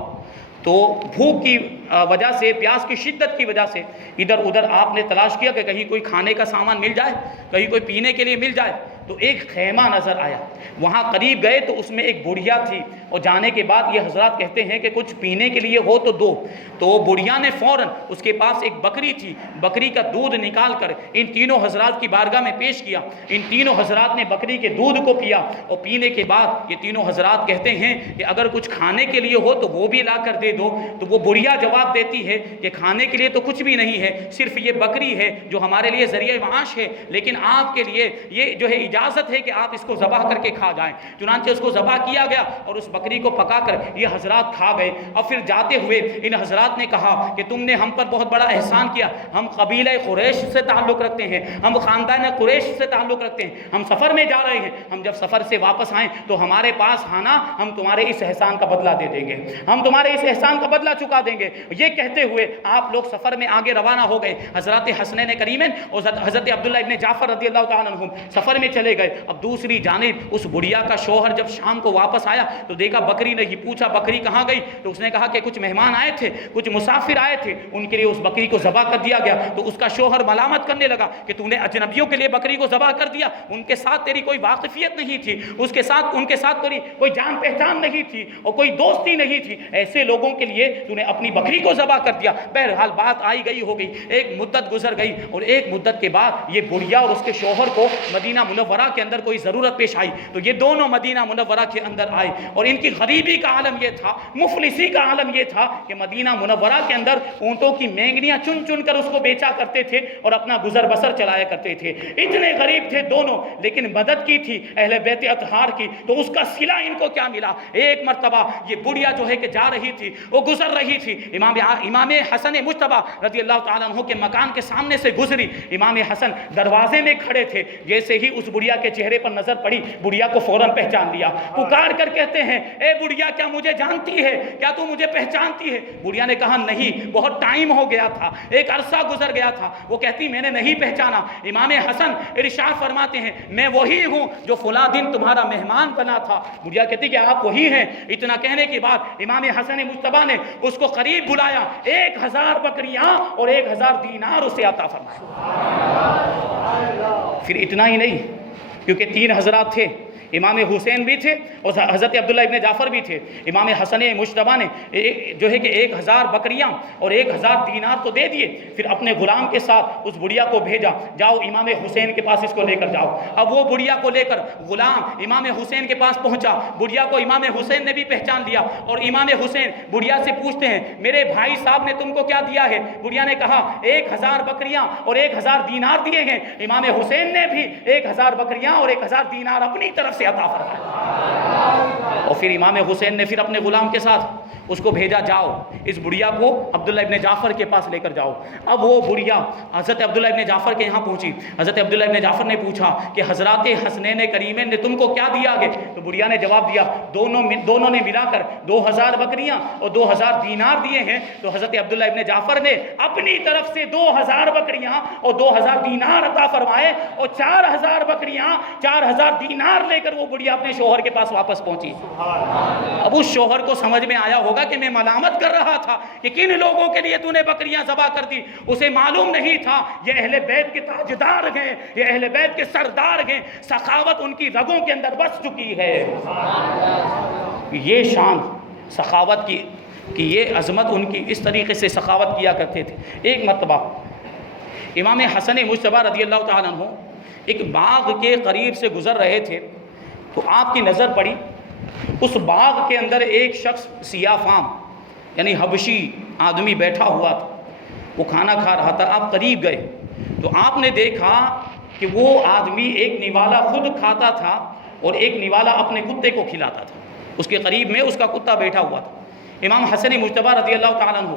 تو بھوک کی وجہ سے، پیاس کی شدت کی وجہ سے ادھر ادھر آپ نے تلاش کیا کہ کہیں کوئی کھانے کا سامان مل جائے، کہیں کوئی پینے کے لیے مل جائے۔ تو ایک خیمہ نظر آیا، وہاں قریب گئے تو اس میں ایک بڑھیا تھی، اور جانے کے بعد یہ حضرات کہتے ہیں کہ کچھ پینے کے لیے ہو تو دو۔ تو بڑھیا نے فوراً، اس کے پاس ایک بکری تھی، بکری کا دودھ نکال کر ان تینوں حضرات کی بارگاہ میں پیش کیا۔ ان تینوں حضرات نے بکری کے دودھ کو پیا، اور پینے کے بعد یہ تینوں حضرات کہتے ہیں کہ اگر کچھ کھانے کے لیے ہو تو وہ بھی لا کر دے دو۔ تو وہ بڑھیا جواب دیتی ہے کہ کھانے کے لیے تو کچھ بھی نہیں ہے، صرف یہ بکری ہے جو ہمارے لیے ذریعہ معاش ہے، لیکن آپ کے لیے یہ جو ہے اجازت ہے کہ آپ اس کو ذبح کر کے کھا جائیں۔ چنانچہ اس کو ذبح کیا گیا اور اس بکری کو پکا کر یہ حضرات کھا گئے۔ اور پھر جاتے ہوئے ان حضرات نے کہا کہ تم نے ہم پر بہت بڑا احسان کیا، ہم قبیلہ قریش سے تعلق رکھتے ہیں، ہم خاندان قریش سے تعلق رکھتے ہیں، ہم سفر میں جا رہے ہیں، ہم جب سفر سے واپس آئیں تو ہمارے پاس آنا، ہم تمہارے اس احسان کا بدلہ دے دیں گے، ہم تمہارے اس احسان کا بدلہ چکا دیں گے۔ یہ کہتے ہوئے آپ لوگ سفر میں آگے روانہ ہو گئے۔ حضرات حسنین کریمین اور حضرت عبداللہ ابن جعفر رضی اللہ تعالیٰ عنہم سفر میں چلے گئے۔ اب دوسری جانب اس بڑھیا کا شوہر جب شام کو واپس آیا تو دیکھا بکری نہیں، پوچھا بکری کہاں گئی؟ تو اس نے کہا کہ کچھ مہمان آئے تھے، کچھ مسافر آئے تھے، ان کے لیے اس بکری کو ذبح کر دیا گیا۔ تو اس کا شوہر ملامت کرنے لگا کہ تو نے اجنبیوں کے لیے بکری کو ذبح کر دیا، ان کے ساتھ تیری کوئی واقفیت نہیں تھی، ان کے ساتھ تیری کوئی جان پہچان نہیں تھی اور کوئی دوستی نہیں تھی، ایسے لوگوں کے لیے تو نے اپنی بکری کو ذبح کر دیا۔ بہرحال بات آئی گئی ہو گئی، ایک مدت گزر گئی، اور ایک مدت کے بعد یہ بڑھیا اور اس کے شوہر کو مدینہ منورہ کے اندر کوئی ضرورت پیش آئی، تو یہ دونوں مدینہ منورہ کے اندر آئے، اور ان کی غریبی کا عالم یہ تھا، مفلسی کا عالم یہ تھا کہ مدینہ منورہ کے اندر اونٹوں کی مینگنیاں چن چن کر اس کو بیچا کرتے تھے اور اپنا گزر بسر چلایا کرتے تھے۔ اتنے غریب تھے دونوں، لیکن مدد کی تھی اہل بیت اطہار کی، تو اس کا صلہ ان کو کیا ملا؟ ایک مرتبہ یہ بڑھیا جو ہے کہ جا رہی تھی، وہ گزر رہی تھی، امام حسن مجتبی رضی اللہ تعالیٰ عنہ کے مکان کے سامنے سے گزری۔ امام حسن دروازے میں کھڑے تھے، جیسے ہی اس بڑھیا کے چہرے پر نظر پڑی، بڑھیا کو فوراً پہچان لیا، پکار کر کہتے ہیں اے بڑھیا کیا مجھے جانتی ہے؟ کیا تو مجھے پہچانتی ہے؟ بڑھیا نے کہا نہیں، بہت ٹائم ہو گیا تھا، ایک عرصہ گزر گیا تھا۔ وہ کہتی میں نے نہیں پہچانا۔ امام حسن ارشاد فرماتے ہیں میں وہی ہوں جو فلاں دن تمہارا مہمان بنا تھا۔ بڑھیا کہتی کہ آپ وہی ہیں۔ اتنا کہنے کے بعد امام حسن مجتبی نے اس کو قریب بلایا، 1000 بکریاں اور 1000 دینار اسے عطا فرمایا۔ پھر اتنا ہی نہیں، کیونکہ 3 حضرات تھے، امام حسین بھی تھے اور حضرت عبداللہ ابن جعفر بھی تھے۔ امام حسن مجتبی نے جو ہے کہ 1000 بکریاں اور 1000 دینار تو دے دیے، پھر اپنے غلام کے ساتھ اس بڑھیا کو بھیجا، جاؤ امام حسین کے پاس اس کو لے کر جاؤ۔ اب وہ بڑھیا کو لے کر غلام امام حسین کے پاس پہنچا، بڑھیا کو امام حسین نے بھی پہچان لیا، اور امام حسین بڑھیا سے پوچھتے ہیں میرے بھائی صاحب نے تم کو کیا دیا ہے؟ بڑھیا نے کہا 1000 بکریاں اور 1000 دینار دیے ہیں۔ امام حسین نے بھی 1000 بکریاں اور 1000 دینار اپنی طرف سے عطا فرمایا۔ اور پھر امام حسین نے پھر اپنے غلام کے ساتھ اس کو بھیجا، جاؤ اس بڑھیا کو عبداللہ ابن جعفر کے پاس لے کر جاؤ۔ اب وہ بڑھیا حضرت عبداللہ ابن جعفر کے یہاں پہنچی۔ حضرت عبداللہ ابن جعفر نے پوچھا کہ حضرات حسنین کریمین نے تم کو کیا دیا آگے؟ تو بڑھیا نے جواب دیا دونوں نے ملا کر 2000 بکریاں اور 2000 دینار دیے ہیں۔ تو حضرت عبداللہ ابن جعفر نے اپنی طرف سے 2000 بکریاں اور 2000 دینار عطا فرمائے اور 4000 بکریاں 4000 دینار لے کر وہ بڑھیا اپنے شوہر کے پاس واپس پہنچی۔ اب اس شوہر کو سمجھ میں آیا ہوگا کہ میں ملامت کر رہا تھا کہ کن لوگوں کے لیے تو نے بکریاں ذبح کر دی۔ اسے معلوم نہیں تھا یہ اہل بیت کے تاجدار ہیں، یہ اہل بیت کے سردار ہیں، سخاوت ان کی رگوں کے اندر بس چکی ہے۔ یہ شان سخاوت کی کہ یہ عظمت ان کی اس طریقے سے سخاوت کیا کرتے تھے۔ ایک مرتبہ امام حسن مجتبی رضی اللہ تعالیٰ عنہ ایک باغ کے قریب سے گزر رہے تھے تو آپ کی نظر پڑی اس باغ کے اندر ایک شخص سیاہ فام یعنی حبشی آدمی بیٹھا ہوا تھا، وہ کھانا کھا رہا تھا۔ آپ قریب گئے تو آپ نے دیکھا کہ وہ آدمی ایک نوالا خود کھاتا تھا اور ایک نوالا اپنے کتے کو کھلاتا تھا، اس کے قریب میں اس کا کتا بیٹھا ہوا تھا۔ امام حسن مجتبی رضی اللہ تعالیٰ عنہ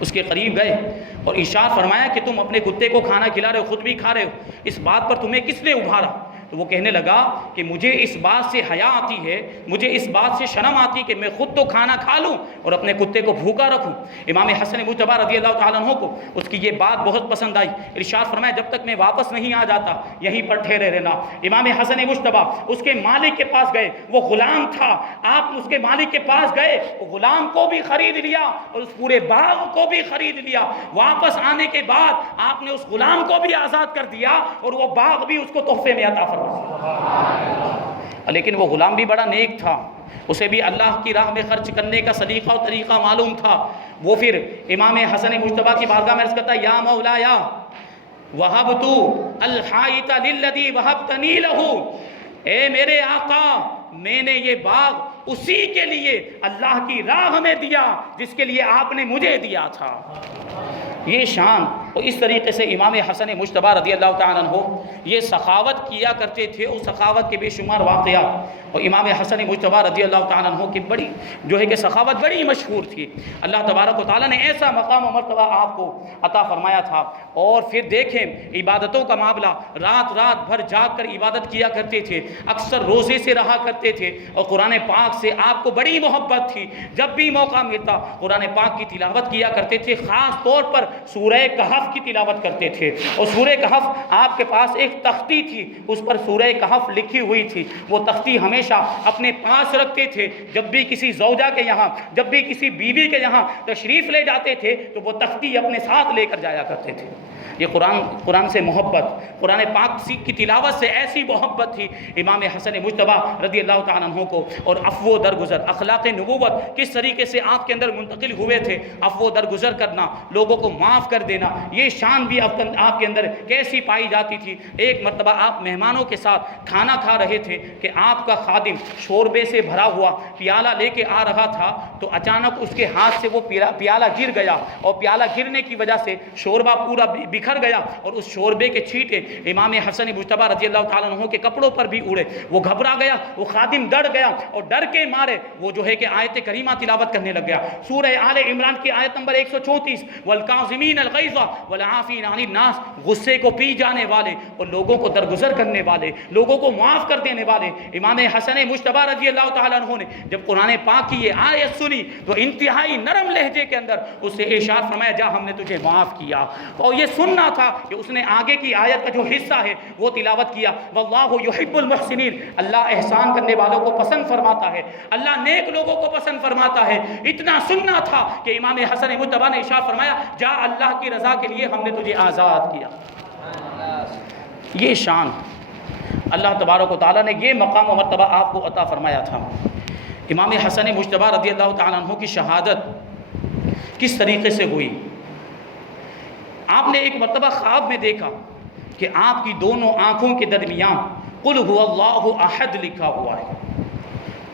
اس کے قریب گئے اور ارشاد فرمایا کہ تم اپنے کتے کو کھانا کھلا رہے ہو، خود بھی کھا رہے ہو، اس بات پر تمہیں کس نے ابھارا؟ تو وہ کہنے لگا کہ مجھے اس بات سے حیا آتی ہے، مجھے اس بات سے شرم آتی کہ میں خود تو کھانا کھا لوں اور اپنے کتے کو بھوکا رکھوں۔ امام حسن مجتبی رضی اللہ تعالیٰ عنہ کو اس کی یہ بات بہت پسند آئی۔ ارشاد فرمایا جب تک میں واپس نہیں آ جاتا یہیں پر ٹھہرے رہنا۔ امام حسن مجتبی اس کے مالک کے پاس گئے، وہ غلام تھا، آپ اس کے مالک کے پاس گئے، وہ غلام کو بھی خرید لیا اور اس پورے باغ کو بھی خرید لیا۔ واپس آنے کے بعد آپ نے اس غلام کو بھی آزاد کر دیا اور وہ باغ بھی اس کو تحفے میں عطا فرمایا۔ لیکن وہ غلام بھی بڑا نیک تھا، اسے بھی اللہ کی راہ میں خرچ کرنے کا سلیقہ اور طریقہ معلوم تھا۔ وہ پھر امام حسن مجتبی کی بارگاہ میں عرض کرتا یا مولایا وہبت الحائط للذی وہبتنی لہ، اے میرے آقا میں نے یہ باغ اسی کے لیے اللہ کی راہ میں دیا جس کے لیے آپ نے مجھے دیا تھا۔ یہ شان اور اس طریقے سے امام حسن مجتبی رضی اللہ تعالیٰ عنہ یہ سخاوت کیا کرتے تھے، اس سخاوت کے بے شمار واقعات۔ اور امام حسن مجتبی رضی اللہ تعالیٰ عنہ کی بڑی جو ہے کہ سخاوت بڑی مشہور تھی۔ اللہ تبارک و تعالیٰ نے ایسا مقام و مرتبہ آپ کو عطا فرمایا تھا۔ اور پھر دیکھیں عبادتوں کا معاملہ، رات رات بھر جاگ کر عبادت کیا کرتے تھے، اکثر روزے سے رہا کرتے تھے اور قرآن پاک سے آپ کو بڑی محبت تھی۔ جب بھی موقع ملتا قرآن پاک کی تلاوت کیا کرتے تھے، خاص طور پر سورہ کہف کی تلاوت کرتے تھے۔ اور سورہ کہف آپ کے پاس ایک تختی تھی، اس پر سورہ کہف لکھی ہوئی تھی، وہ تختی ہمیشہ اپنے پاس رکھتے تھے۔ جب بھی کسی زوجہ کے یہاں، جب بھی کسی بیوی کے یہاں تشریف لے جاتے تھے تو وہ تختی اپنے ساتھ لے کر جایا کرتے تھے۔ یہ قرآن سے محبت، قرآن پاک کی تلاوت سے ایسی محبت تھی امام حسن مجتبی رضی اللہ تعالیٰ عنہ کو۔ اور عفو درگزر، اخلاق نبوت کس طریقے سے آپ کے اندر منتقل ہوئے تھے، عفو درگزر کرنا، لوگوں کو معاف کر دینا، یہ شان بھی آپ کے اندر کیسی پائی جاتی تھی۔ ایک مرتبہ آپ مہمانوں کے ساتھ کھانا کھا رہے تھے کہ آپ کا خادم شوربے سے بھرا ہوا پیالہ لے کے آ رہا تھا تو اچانک اس کے ہاتھ سے وہ پیالہ گر گیا اور پیالہ گرنے کی وجہ سے شوربہ پورا بکھر گیا اور اس شوربے کے چھینٹے امام حسن مجتبی رضی اللہ تعالیٰ عنہ کے کپڑوں پر بھی اڑے۔ وہ گھبرا گیا، وہ خادم ڈر گیا اور ڈر کے مارے وہ جو ہے کہ آیت کریمہ تلاوت کرنے لگ گیا۔ سورہ آل عمران کی آیت نمبر 134 والکاظمین الغیظ والعافین عن الناس، غصے کو پی جانے والے اور لوگوں کو درگزر کرنے والے، لوگوں کو معاف کر دینے والے امام حسن مجتبی رضی اللہ تعالیٰ عنہ نے جب قرآن پاک کی یہ آیت سنی تو انتہائی نرم لہجے کے اندر اس سے ارشاد فرمایا جا ہم نے تجھے معاف کیا۔ اور یہ سننا تھا کہ اس نے آگے کی آیت کا جو حصہ ہے وہ تلاوت کیا، واللہ یحب المحسنین، اللہ احسان کرنے والوں کو پسند فرماتا ہے، اللہ نیک لوگوں کو پسند فرماتا ہے۔ اتنا سننا تھا کہ امام حسن مجتبی نے ارشاد فرمایا جا اللہ کی رضا کے لیے ہم نے تجھے آزاد کیا۔ یہ شان اللہ تبارک و تعالیٰ نے یہ مقام و مرتبہ آپ کو عطا فرمایا تھا۔ امام حسن مجتبی رضی اللہ تعالیٰ عنہ کی شہادت کس طریقے سے ہوئی؟ آپ نے ایک مرتبہ خواب میں دیکھا کہ آپ کی دونوں آنکھوں کے درمیان قل هو اللہ احد لکھا ہوا ہے،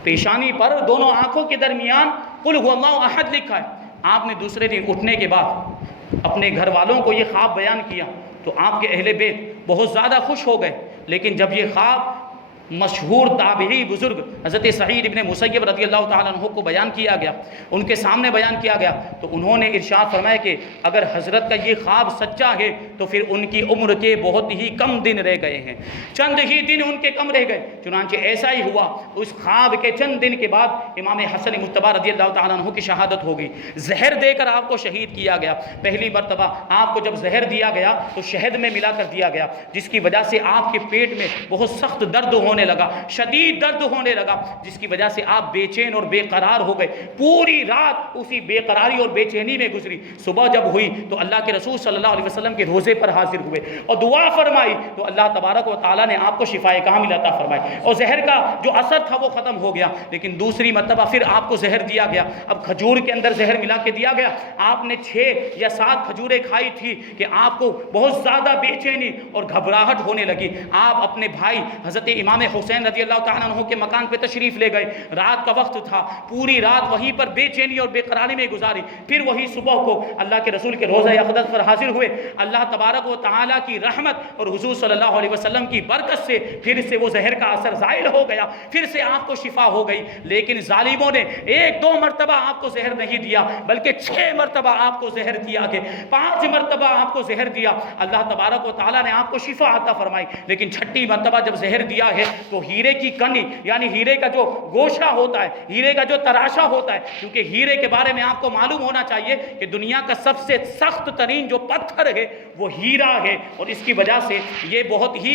پیشانی پر دونوں آنکھوں کے درمیان قل هو اللہ احد لکھا ہے۔ آپ نے دوسرے دن اٹھنے کے بعد اپنے گھر والوں کو یہ خواب بیان کیا تو آپ کے اہل بیت بہت زیادہ خوش ہو گئے، لیکن جب یہ خواب مشہور تابعی بزرگ حضرت سعید ابن مسیب رضی اللہ تعالیٰ عنہ کو بیان کیا گیا، ان کے سامنے بیان کیا گیا، تو انہوں نے ارشاد فرمایا کہ اگر حضرت کا یہ خواب سچا ہے تو پھر ان کی عمر کے بہت ہی کم دن رہ گئے ہیں، چند ہی دن ان کے کم رہ گئے۔ چنانچہ ایسا ہی ہوا، تو اس خواب کے چند دن کے بعد امام حسن مجتبی رضی اللہ تعالیٰ عنہ کی شہادت ہو گئی، زہر دے کر آپ کو شہید کیا گیا۔ پہلی مرتبہ آپ کو جب زہر دیا گیا تو شہد میں ملا کر دیا گیا، جس کی وجہ سے آپ کے پیٹ میں بہت سخت درد ہونے لگا، شدید درد ہونے لگا، جس کی وجہ سے آپ بے چین اور بے قرار ہو گئے۔ پوری رات اسی بے قراری اور بے چینی میں گزری۔ صبح جب ہوئی تو اللہ کے رسول صلی اللہ علیہ وسلم کے روزے پر حاضر ہوئے اور دعا فرمائی، تو اللہ تبارک و تعالیٰ نے آپ کو شفائے کامل عطا فرمائی اور زہر کا جو اثر تھا وہ ختم ہو گیا۔ لیکن دوسری مرتبہ پھر آپ کو زہر دیا گیا، اب کھجور کے اندر زہر ملا کے دیا گیا۔ آپ نے 6 یا 7 کھجوریں کھائی تھی کہ آپ کو بہت زیادہ بے چینی اور گھبراہٹ ہونے لگی۔ آپ اپنے بھائی حضرت امام حسین رضی اللہ تعالیٰ عنہ کے مکان پہ تشریف لے گئے، رات کا وقت تھا، پوری رات وہیں پر بے چینی اور بے قراری میں گزاری۔ پھر وہی صبح کو اللہ کے رسول کے روضہ اقدس پر حاضر ہوئے۔ اللہ تبارک و تعالیٰ کی رحمت اور حضور صلی اللہ علیہ وسلم کی برکت سے پھر سے وہ زہر کا اثر زائل ہو گیا، پھر سے آپ کو شفا ہو گئی۔ لیکن ظالموں نے 1-2 مرتبہ آپ کو زہر نہیں دیا، بلکہ 6 مرتبہ آپ کو زہر دیا کہ 5 مرتبہ آپ کو زہر دیا۔ اللہ تبارک و تعالیٰ نے آپ کو شفا عطا فرمائی، لیکن 6ٹی مرتبہ جب زہر دیا ہے تو ہیرے کی کنی یعنی ہیرے کا جو گوشہ ہوتا ہے، ہیرے کا جو تراشا ہوتا ہے، کیونکہ ہیرے کے بارے میں آپ کو معلوم ہونا چاہیے کہ دنیا کا سب سے سخت ترین جو پتھر ہے وہ ہیرا ہے، اور اس کی وجہ سے یہ بہت ہی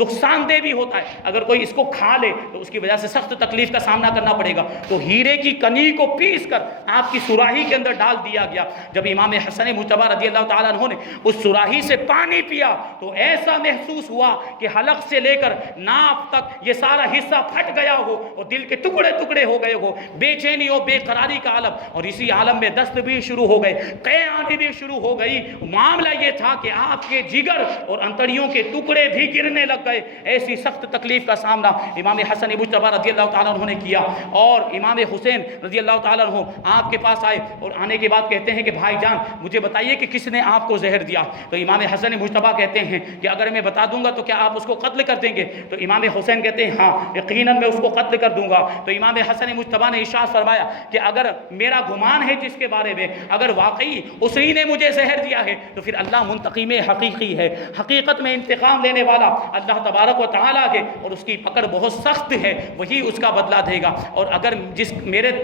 نقصان دہ بھی ہوتا ہے۔ اگر کوئی اس کو کھا لے تو اس کی وجہ سے سخت تکلیف کا سامنا کرنا پڑے گا۔ تو ہیرے کی کنی کو پیس کر آپ کی سراہی کے اندر ڈال دیا گیا۔ جب امام حسن مجتبی رضی اللہ تعالیٰ عنہ نے اس سراہی سے پانی پیا تو ایسا محسوس ہوا کہ حلق سے لے کر ناف تک یہ سارا حصہ پھٹ گیا ہو اور دل کے ٹکڑے ٹکڑے ہو گئے ہو، بے چینی اور بے قراری کا عالم، اور اسی عالم میں دست بھی شروع ہو گئے، قے آنی بھی شروع ہو گئی۔ معاملہ یہ تھا کہ آپ کے جگر اور انتڑیوں کے ٹکڑے بھی گرنے لگ گئے۔ ایسی سخت تکلیف کا سامنا امام حسن مجتبی رضی اللہ تعالیٰ عنہ نے کیا، اور امام حسین رضی اللہ تعالیٰ عنہ آپ کے پاس آئے اور آنے کے بعد کہتے ہیں کہ بھائی جان مجھے بتائیے کہ کس نے آپ کو زہر دیا؟ تو امام حسن مجتبی کہتے ہیں کہ اگر میں بتا دوں گا تو کیا آپ اس کو قتل کر دیں گے؟ تو امام حسین کہتے ہیں ہاں یقیناً میں اس کو قتل کر دوں گا۔ تو امام حسن مجتبی نے ارشاد فرمایا کہ اگر میرا گمان ہے جس کے بارے میں، اگر واقعی اسی نے مجھے زہر دیا ہے تو پھر اللہ منتقم حقیقی ہے، حقیقت میں انتقام لینے والا اللہ تبارک و تعالیٰ ہے، اور اس کی پکڑ بہت سخت ہے، وہی اس کا بدلہ دے گا۔ اور اگر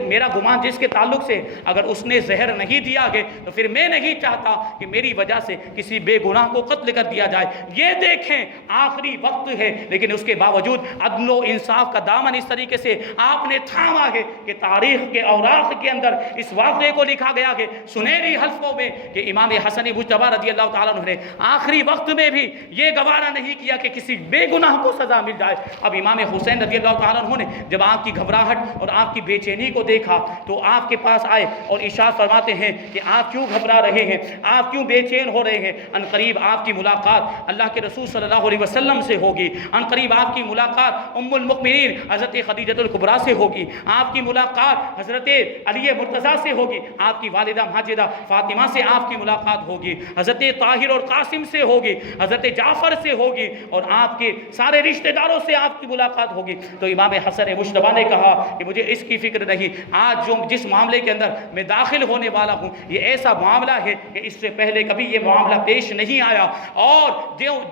میرا گمان جس کے تعلق سے اگر اس نے زہر نہیں دیا ہے تو پھر میں نہیں چاہتا کہ میری وجہ سے کسی بے گناہ کو قتل کر دیا جائے۔ یہ دیکھیں آخری وقت ہے، لیکن اس کے باوجود عدل و انصاف کا دامن اس طریقے سے آپ نے تھاما ہے کہ تاریخ کے اوراق کے اندر اس واقعے کو لکھا گیا ہے سنہری حلفوں میں کہ امام حسن مجتبی رضی اللہ تعالیٰ عنہ نے آخری وقت میں بھی یہ گوارا نہیں کیا کہ کسی بے گناہ کو سزا مل جائے۔ اب امام حسین رضی اللہ تعالیٰ عنہ نے جب آپ کی گھبراہٹ اور آپ کی بے چینی کو دیکھا تو آپ کے پاس آئے اور ارشاد فرماتے ہیں کہ آپ کیوں گھبرا رہے ہیں، آپ کیوں بے چین ہو رہے ہیں؟ ان قریب آپ کی ملاقات اللہ کے رسول صلی اللہ علیہ وسلم سے ہوگی، ان قریب آپ کی ملاقات ام المؤمنین حضرت خدیجہ الکبریٰ سے ہوگی، آپ کی ملاقات حضرت علی مرتضیٰ سے ہوگی، آپ کی والدہ ماجدہ فاطمہ سے آپ کی ملاقات ہوگی، حضرت طاہر اور قاسم سے ہوگی، حضرت جعفر سے ہوگی، اور آپ کے سارے رشتہ داروں سے آپ کی ملاقات ہوگی۔ تو امام حسن مجتبی نے کہا کہ مجھے اس کی فکر نہیں، آج جس معاملے کے اندر میں داخل ہونے والا ہوں یہ ایسا معاملہ ہے کہ اس سے پہلے کبھی یہ معاملہ پیش نہیں آیا، اور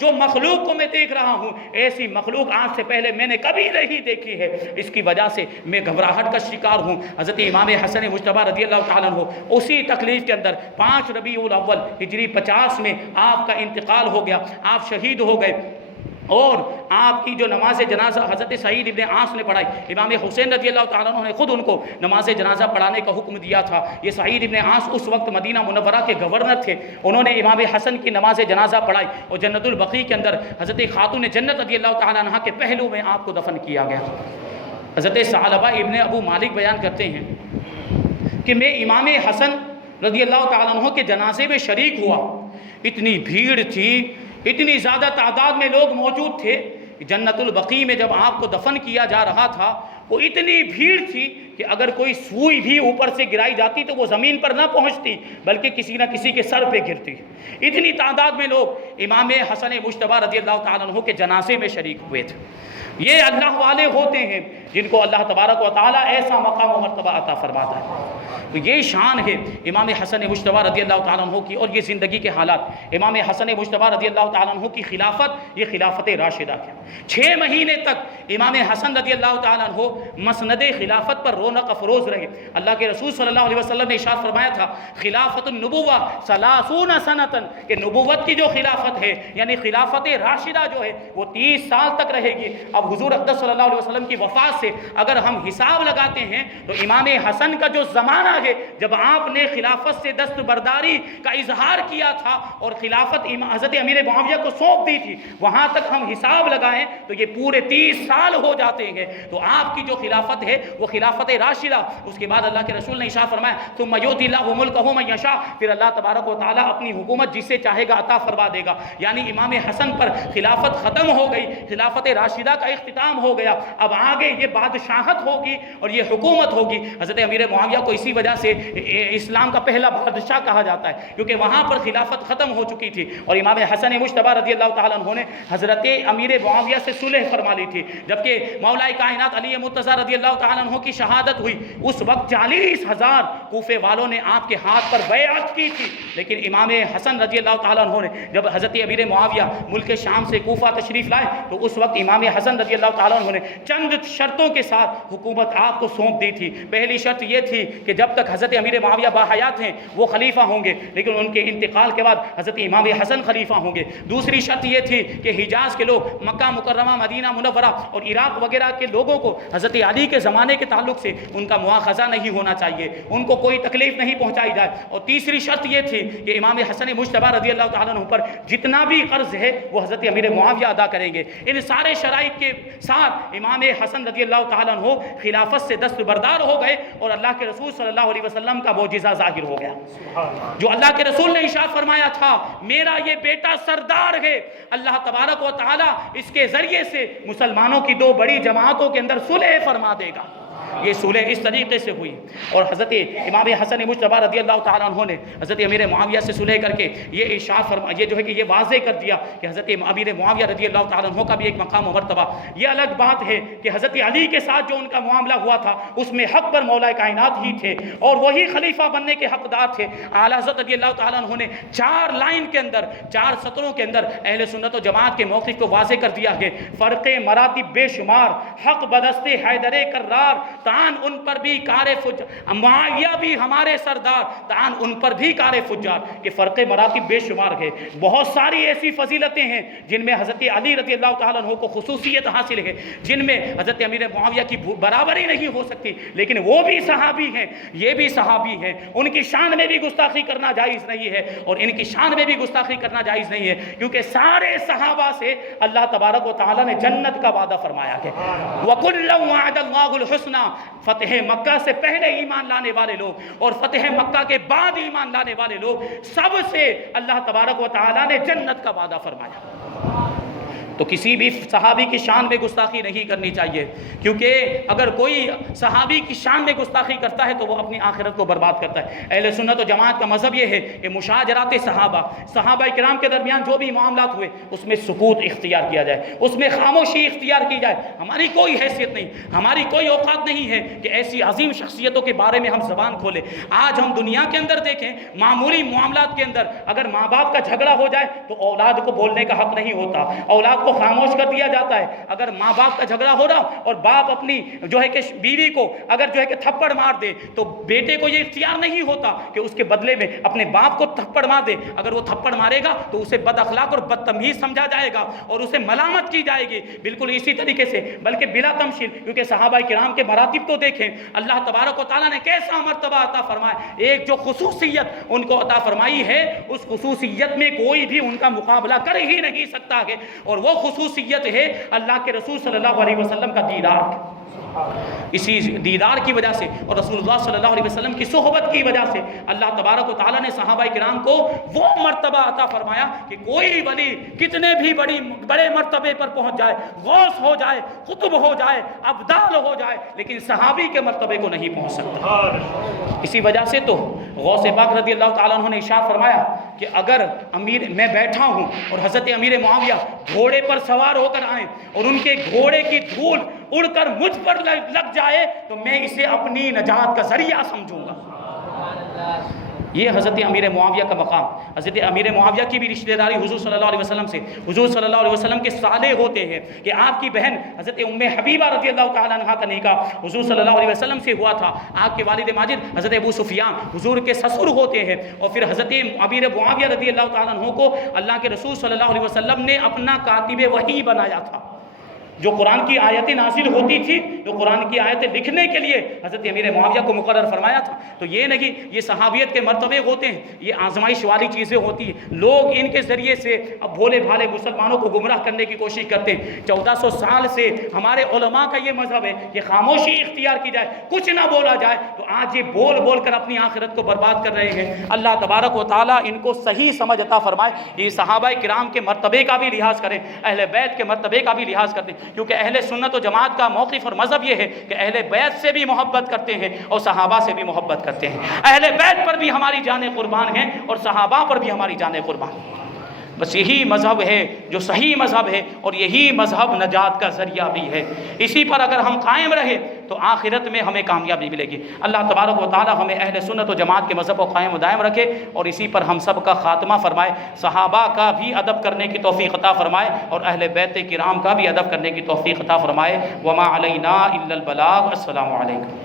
جو مخلوق کو میں دیکھ رہا ہوں ایسی مخلوق آج سے پہلے میں نے کبھی نہیں دیکھی ہے، اس کی وجہ سے میں گھبراہٹ کا شکار ہوں۔ حضرت امام حسن مجتبی رضی اللہ تعالیٰ عنہ اسی تکلیف کے اندر 5 ربیع الاول ہجری 50 میں آپ کا انتقال ہو گیا، آپ شہید ہو گئے، اور آپ کی جو نماز جنازہ حضرت سعید ابن عاص نے پڑھائی، امام حسین رضی اللہ تعالیٰ عنہ نے خود ان کو نماز جنازہ پڑھانے کا حکم دیا تھا۔ یہ سعید ابن عاص اس وقت مدینہ منورہ کے گورنر تھے، انہوں نے امام حسن کی نماز جنازہ پڑھائی اور جنت البقیع کے اندر حضرت خاتون جنت رضی اللہ تعالیٰ عنہ کے پہلو میں آپ کو دفن کیا گیا۔ حضرت ثعلبہ ابن ابو مالک بیان کرتے ہیں کہ میں امام حسن رضی اللہ تعالیٰ عنہ کے جنازے میں شریک ہوا، اتنی بھیڑ تھی، اتنی زیادہ تعداد میں لوگ موجود تھے کہ جنت البقیع میں جب آپ کو دفن کیا جا رہا تھا وہ اتنی بھیڑ تھی کہ اگر کوئی سوئی بھی اوپر سے گرائی جاتی تو وہ زمین پر نہ پہنچتی بلکہ کسی نہ کسی کے سر پہ گرتی۔ اتنی تعداد میں لوگ امام حسن مجتبی رضی اللہ تعالیٰ عنہ کے جنازے میں شریک ہوئے تھے۔ یہ اللہ والے ہوتے ہیں جن کو اللہ تبارک و تعالیٰ ایسا مقام و مرتبہ عطا فرماتا ہے۔ تو یہ شان ہے امام حسن مجتبی رضی اللہ تعالیٰ عنہ کی، اور یہ زندگی کے حالات۔ امام حسن مجتبی رضی اللہ تعالیٰ عنہ کی خلافت یہ خلافت راشدہ ہے۔ 6 مہینے تک امام حسن رضی اللہ تعالیٰ عنہ مسند خلافت پر رونق افروز رہے۔ اللہ کے رسول صلی اللہ علیہ وسلم نے ارشاد فرمایا تھا خلافت النبوہ 30 سنتاً، کہ نبوت کی جو خلافت ہے یعنی خلافت راشدہ جو ہے وہ 30 سال تک رہے گی۔ اب حضور اقدس صلی اللہ علیہ وسلم کی وفات سے اگر ہم حساب لگاتے ہیں تو امام حسن کا جو زمانہ ہے جب آپ نے خلافت سے دستبرداری کا اظہار کیا تھا اور خلافت حضرت امیر معاویہ کو سونپ دی تھی، وہاں تک ہم حساب لگائیں تو یہ پورے 30 سال ہو جاتے ہیں۔ تو آپ کی جو خلافت ہے وہ خلافت راشدہ۔ اس کے بعد اللہ کے رسول نے ارشاد فرمایا ثم یؤتی اللہ ملکہ من یشاء، پھر اللہ تبارک و تعالیٰ اپنی حکومت جسے چاہے گا عطا فرما دے گا۔ یعنی امام حسن پر خلافت ختم ہو گئی، خلافت راشدہ کا اختتام ہو گیا، اب آگے یہ بادشاہت ہوگی اور یہ حکومت ہوگی۔ حضرت امیر معاویہ کو اسی وجہ سے اسلام کا پہلا بادشاہ کہا جاتا ہے، کیونکہ وہاں پر خلافت ختم ہو چکی تھی، اور امام حسن مجتبی رضی اللہ تعالیٰ عنہ نے حضرت امیر معاویہ سے صلح فرما لی تھی۔ جبکہ مولا کائنات علی مرتضیٰ رضی اللہ تعالیٰ عنہ کی شہادت ہوئی، اس وقت 40,000 کوفے والوں نے آپ کے ہاتھ پر بیعت کی تھی، لیکن امام حسن رضی اللہ تعالیٰ عنہ نے جب حضرت امیر معاویہ ملک شام سے کوفہ تشریف لائے تو اس وقت امام حسن رضی اللہ تعالیٰ عنہ نے چند شرطوں کے ساتھ حکومت آپ کو سونپ دی تھی۔ پہلی شرط یہ تھی کہ جب تک حضرت امیر معاویہ باحیات ہیں وہ خلیفہ ہوں گے، لیکن ان کے انتقال کے بعد حضرت امام حسن خلیفہ ہوں گے۔ دوسری شرط یہ تھی کہ حجاز کے لوگ مکہ مکرمہ مدینہ منورہ اور عراق وغیرہ کے لوگوں کو حضرت علی کے زمانے کے تعلق سے ان کا مواخذہ نہیں ہونا چاہیے، ان کو کوئی تکلیف نہیں پہنچائی جائے۔ اور تیسری شرط یہ تھی کہ امام حسن مجتبی رضی اللہ تعالیٰ عنہ پر جتنا بھی قرض ہے وہ حضرت امیر معاویہ ادا کریں گے۔ ان سارے شرائط کے ساتھ امام حسن رضی اللہ تعالیٰ عنہ خلافت سے دستبردار ہو گئے اور اللہ کے رسول صلی اللہ علیہ وسلم کا معجزہ ظاہر ہو گیا۔ جو اللہ کے رسول نے ارشاد فرمایا تھا میرا یہ بیٹا سردار ہے، اللہ تبارک و تعالیٰ اس کے ذریعے سے مسلمانوں کی 2 بڑی جماعتوں کے اندر صلح فرما دے گا۔ یہ صلح اس طریقے سے ہوئی، اور حضرت امام حسن مجتبی رضی اللہ تعالیٰ عنہ نے حضرت امیر معاویہ سے صلح کر کے یہ ارشاد فرمایا، یہ جو ہے کہ یہ واضح کر دیا کہ حضرت امیر معاویہ رضی اللہ تعالیٰ عنہ کا بھی ایک مقام و مرتبہ۔ یہ الگ بات ہے کہ حضرت علی کے ساتھ جو ان کا معاملہ ہوا تھا اس میں حق پر مولا کائنات ہی تھے اور وہی خلیفہ بننے کے حقدار تھے۔ اعلیٰ حضرت رضی اللہ تعالیٰ عنہ نے 4 لائن کے اندر 4 سطروں کے اندر اہل سنت و جماعت کے موقف کو واضح کر دیا ہے۔ فرق مراتب بے شمار، حق بدست حیدر کرار، تان ان پر بھی کار فجار، معاویہ بھی ہمارے سردار، تان ان پر بھی کار فجار۔ کہ فرق مراتب بے شمار ہے، بہت ساری ایسی فضیلتیں ہیں جن میں حضرت علی رضی اللہ تعالیٰ عنہ کو خصوصیت حاصل ہے، جن میں حضرت امیر معاویہ کی برابری نہیں ہو سکتی، لیکن وہ بھی صحابی ہیں، یہ بھی صحابی ہیں، ان کی شان میں بھی گستاخی کرنا جائز نہیں ہے اور ان کی شان میں بھی گستاخی کرنا جائز نہیں ہے، کیونکہ سارے صحابہ سے اللہ تبارک و تعالیٰ نے جنت کا وعدہ فرمایا ہے۔ وَكُلًّا وَعَدَ اللَّهُ الْحُسْنَى، فتح مکہ سے پہلے ایمان لانے والے لوگ اور فتح مکہ کے بعد ایمان لانے والے لوگ سب سے اللہ تبارک و تعالیٰ نے جنت کا وعدہ فرمایا۔ تو کسی بھی صحابی کی شان میں گستاخی نہیں کرنی چاہیے، کیونکہ اگر کوئی صحابی کی شان میں گستاخی کرتا ہے تو وہ اپنی آخرت کو برباد کرتا ہے۔ اہل سنت و جماعت کا مذہب یہ ہے کہ مشاجرات صحابہ کرام کے درمیان جو بھی معاملات ہوئے اس میں سکوت اختیار کیا جائے، اس میں خاموشی اختیار کی جائے۔ ہماری کوئی حیثیت نہیں، ہماری کوئی اوقات نہیں ہے کہ ایسی عظیم شخصیتوں کے بارے میں ہم زبان کھولیں۔ آج ہم دنیا کے اندر دیکھیں، معمولی معاملات کے اندر اگر ماں باپ کا جھگڑا ہو جائے تو اولاد کو بولنے کا حق نہیں ہوتا، اولاد کو خاموش کر دیا جاتا ہے۔ اگر ماں باپ کا جھگڑا ہو رہا اور باپ اپنی جو ہے کہ بیوی کو اگر جو ہے کہ تھپڑ مار دے تو بیٹے کو یہ اختیار نہیں ہوتا کہ اس کے بدلے میں اپنے باپ کو تھپڑ مار دے۔ اگر وہ تھپڑ مارے گا تو اسے بد اخلاق اور بدتمیز سمجھا جائے گا اور اسے ملامت کی جائے گی۔ بالکل اسی طریقے سے بلکہ بلا تمثیل، کیونکہ صحابہ کرام کے مراتب تو دیکھیں، اللہ تبارک و تعالیٰ نے کیسا مرتبہ عطا فرمایا، ایک جو خصوصیت ان کو عطا فرمائی ہے اس خصوصیت میں کوئی بھی ان کا مقابلہ کر ہی نہیں سکتا ہے، اور وہ خصوصیت ہے اللہ کے رسول صلی اللہ علیہ وسلم کا دیدار۔ اسی دیدار کی وجہ سے اور رسول اللہ صلی اللہ علیہ وسلم کی صحبت کی وجہ سے اللہ تبارک و تعالیٰ نے صحابہ کرام کو وہ مرتبہ عطا فرمایا کہ کوئی ولی کتنے بھی بڑے مرتبے پر پہنچ جائے، غوث ہو جائے، قطب ہو جائے، ابدال ہو جائے، لیکن صحابی کے مرتبے کو نہیں پہنچ سکتا۔ اسی وجہ سے تو غوث پاک رضی اللہ تعالیٰ عنہ نے ارشاد فرمایا کہ اگر میں بیٹھا ہوں اور حضرت امیر معاویہ گھوڑے پر سوار ہو کر آئیں اور ان کے گھوڑے کی دھول اڑ کر مجھ پر لگ جائے تو میں اسے اپنی نجات کا ذریعہ سمجھوں گا۔ یہ حضرت امیر معاویہ کا مقام۔ حضرت امیر معاویہ کی بھی رشتہ داری حضور صلی اللہ علیہ وسلم سے، حضور صلی اللہ علیہ وسلم کے صالح ہوتے ہیں کہ آپ کی بہن حضرت ام حبیبہ رضی اللہ تعالیٰ عنہ کا نکاح حضور صلی اللہ علیہ وسلم سے ہوا تھا۔ آپ کے والد ماجد حضرت ابو سفیان حضور کے سسر ہوتے ہیں، اور پھر حضرت امیر معاویہ رضی اللہ تعالیٰ عنہ کو اللہ کے رسول صلی اللہ علیہ وسلم نے اپنا کاتب وحی بنایا تھا۔ جو قرآن کی آیتیں نازل ہوتی تھی، جو قرآن کی آیتیں لکھنے کے لیے حضرت امیر معاویہ کو مقرر فرمایا تھا۔ تو یہ نہیں، یہ صحابیت کے مرتبے ہوتے ہیں، یہ آزمائش والی چیزیں ہوتی ہیں۔ لوگ ان کے ذریعے سے اب بھولے بھالے مسلمانوں کو گمراہ کرنے کی کوشش کرتے ہیں۔ 1400 سال سے ہمارے علماء کا یہ مذہب ہے کہ خاموشی اختیار کی جائے، کچھ نہ بولا جائے، تو آج یہ بول بول کر اپنی آخرت کو برباد کر رہے ہیں۔ اللہ تبارک و تعالیٰ ان کو صحیح سمجھ عطا فرمائے۔ یہ صحابہ کرام کے مرتبے کا بھی لحاظ کریں، اہل بیت کے مرتبے کا بھی لحاظ کرتے ہیں، کیونکہ اہل سنت و جماعت کا موقف اور مذہب یہ ہے کہ اہل بیت سے بھی محبت کرتے ہیں اور صحابہ سے بھی محبت کرتے ہیں۔ اہل بیت پر بھی ہماری جانیں قربان ہیں اور صحابہ پر بھی ہماری جانیں قربان ہیں۔ بس یہی مذہب ہے جو صحیح مذہب ہے، اور یہی مذہب نجات کا ذریعہ بھی ہے۔ اسی پر اگر ہم قائم رہے تو آخرت میں ہمیں کامیابی ملے گی۔ اللہ تبارک و تعالی ہمیں اہل سنت و جماعت کے مذہب کو قائم و دائم رکھے اور اسی پر ہم سب کا خاتمہ فرمائے، صحابہ کا بھی ادب کرنے کی توفیق عطا فرمائے اور اہل بیت کرام کا بھی ادب کرنے کی توفیق عطا فرمائے۔ وما علینا الا البلاغ۔ السلام علیکم۔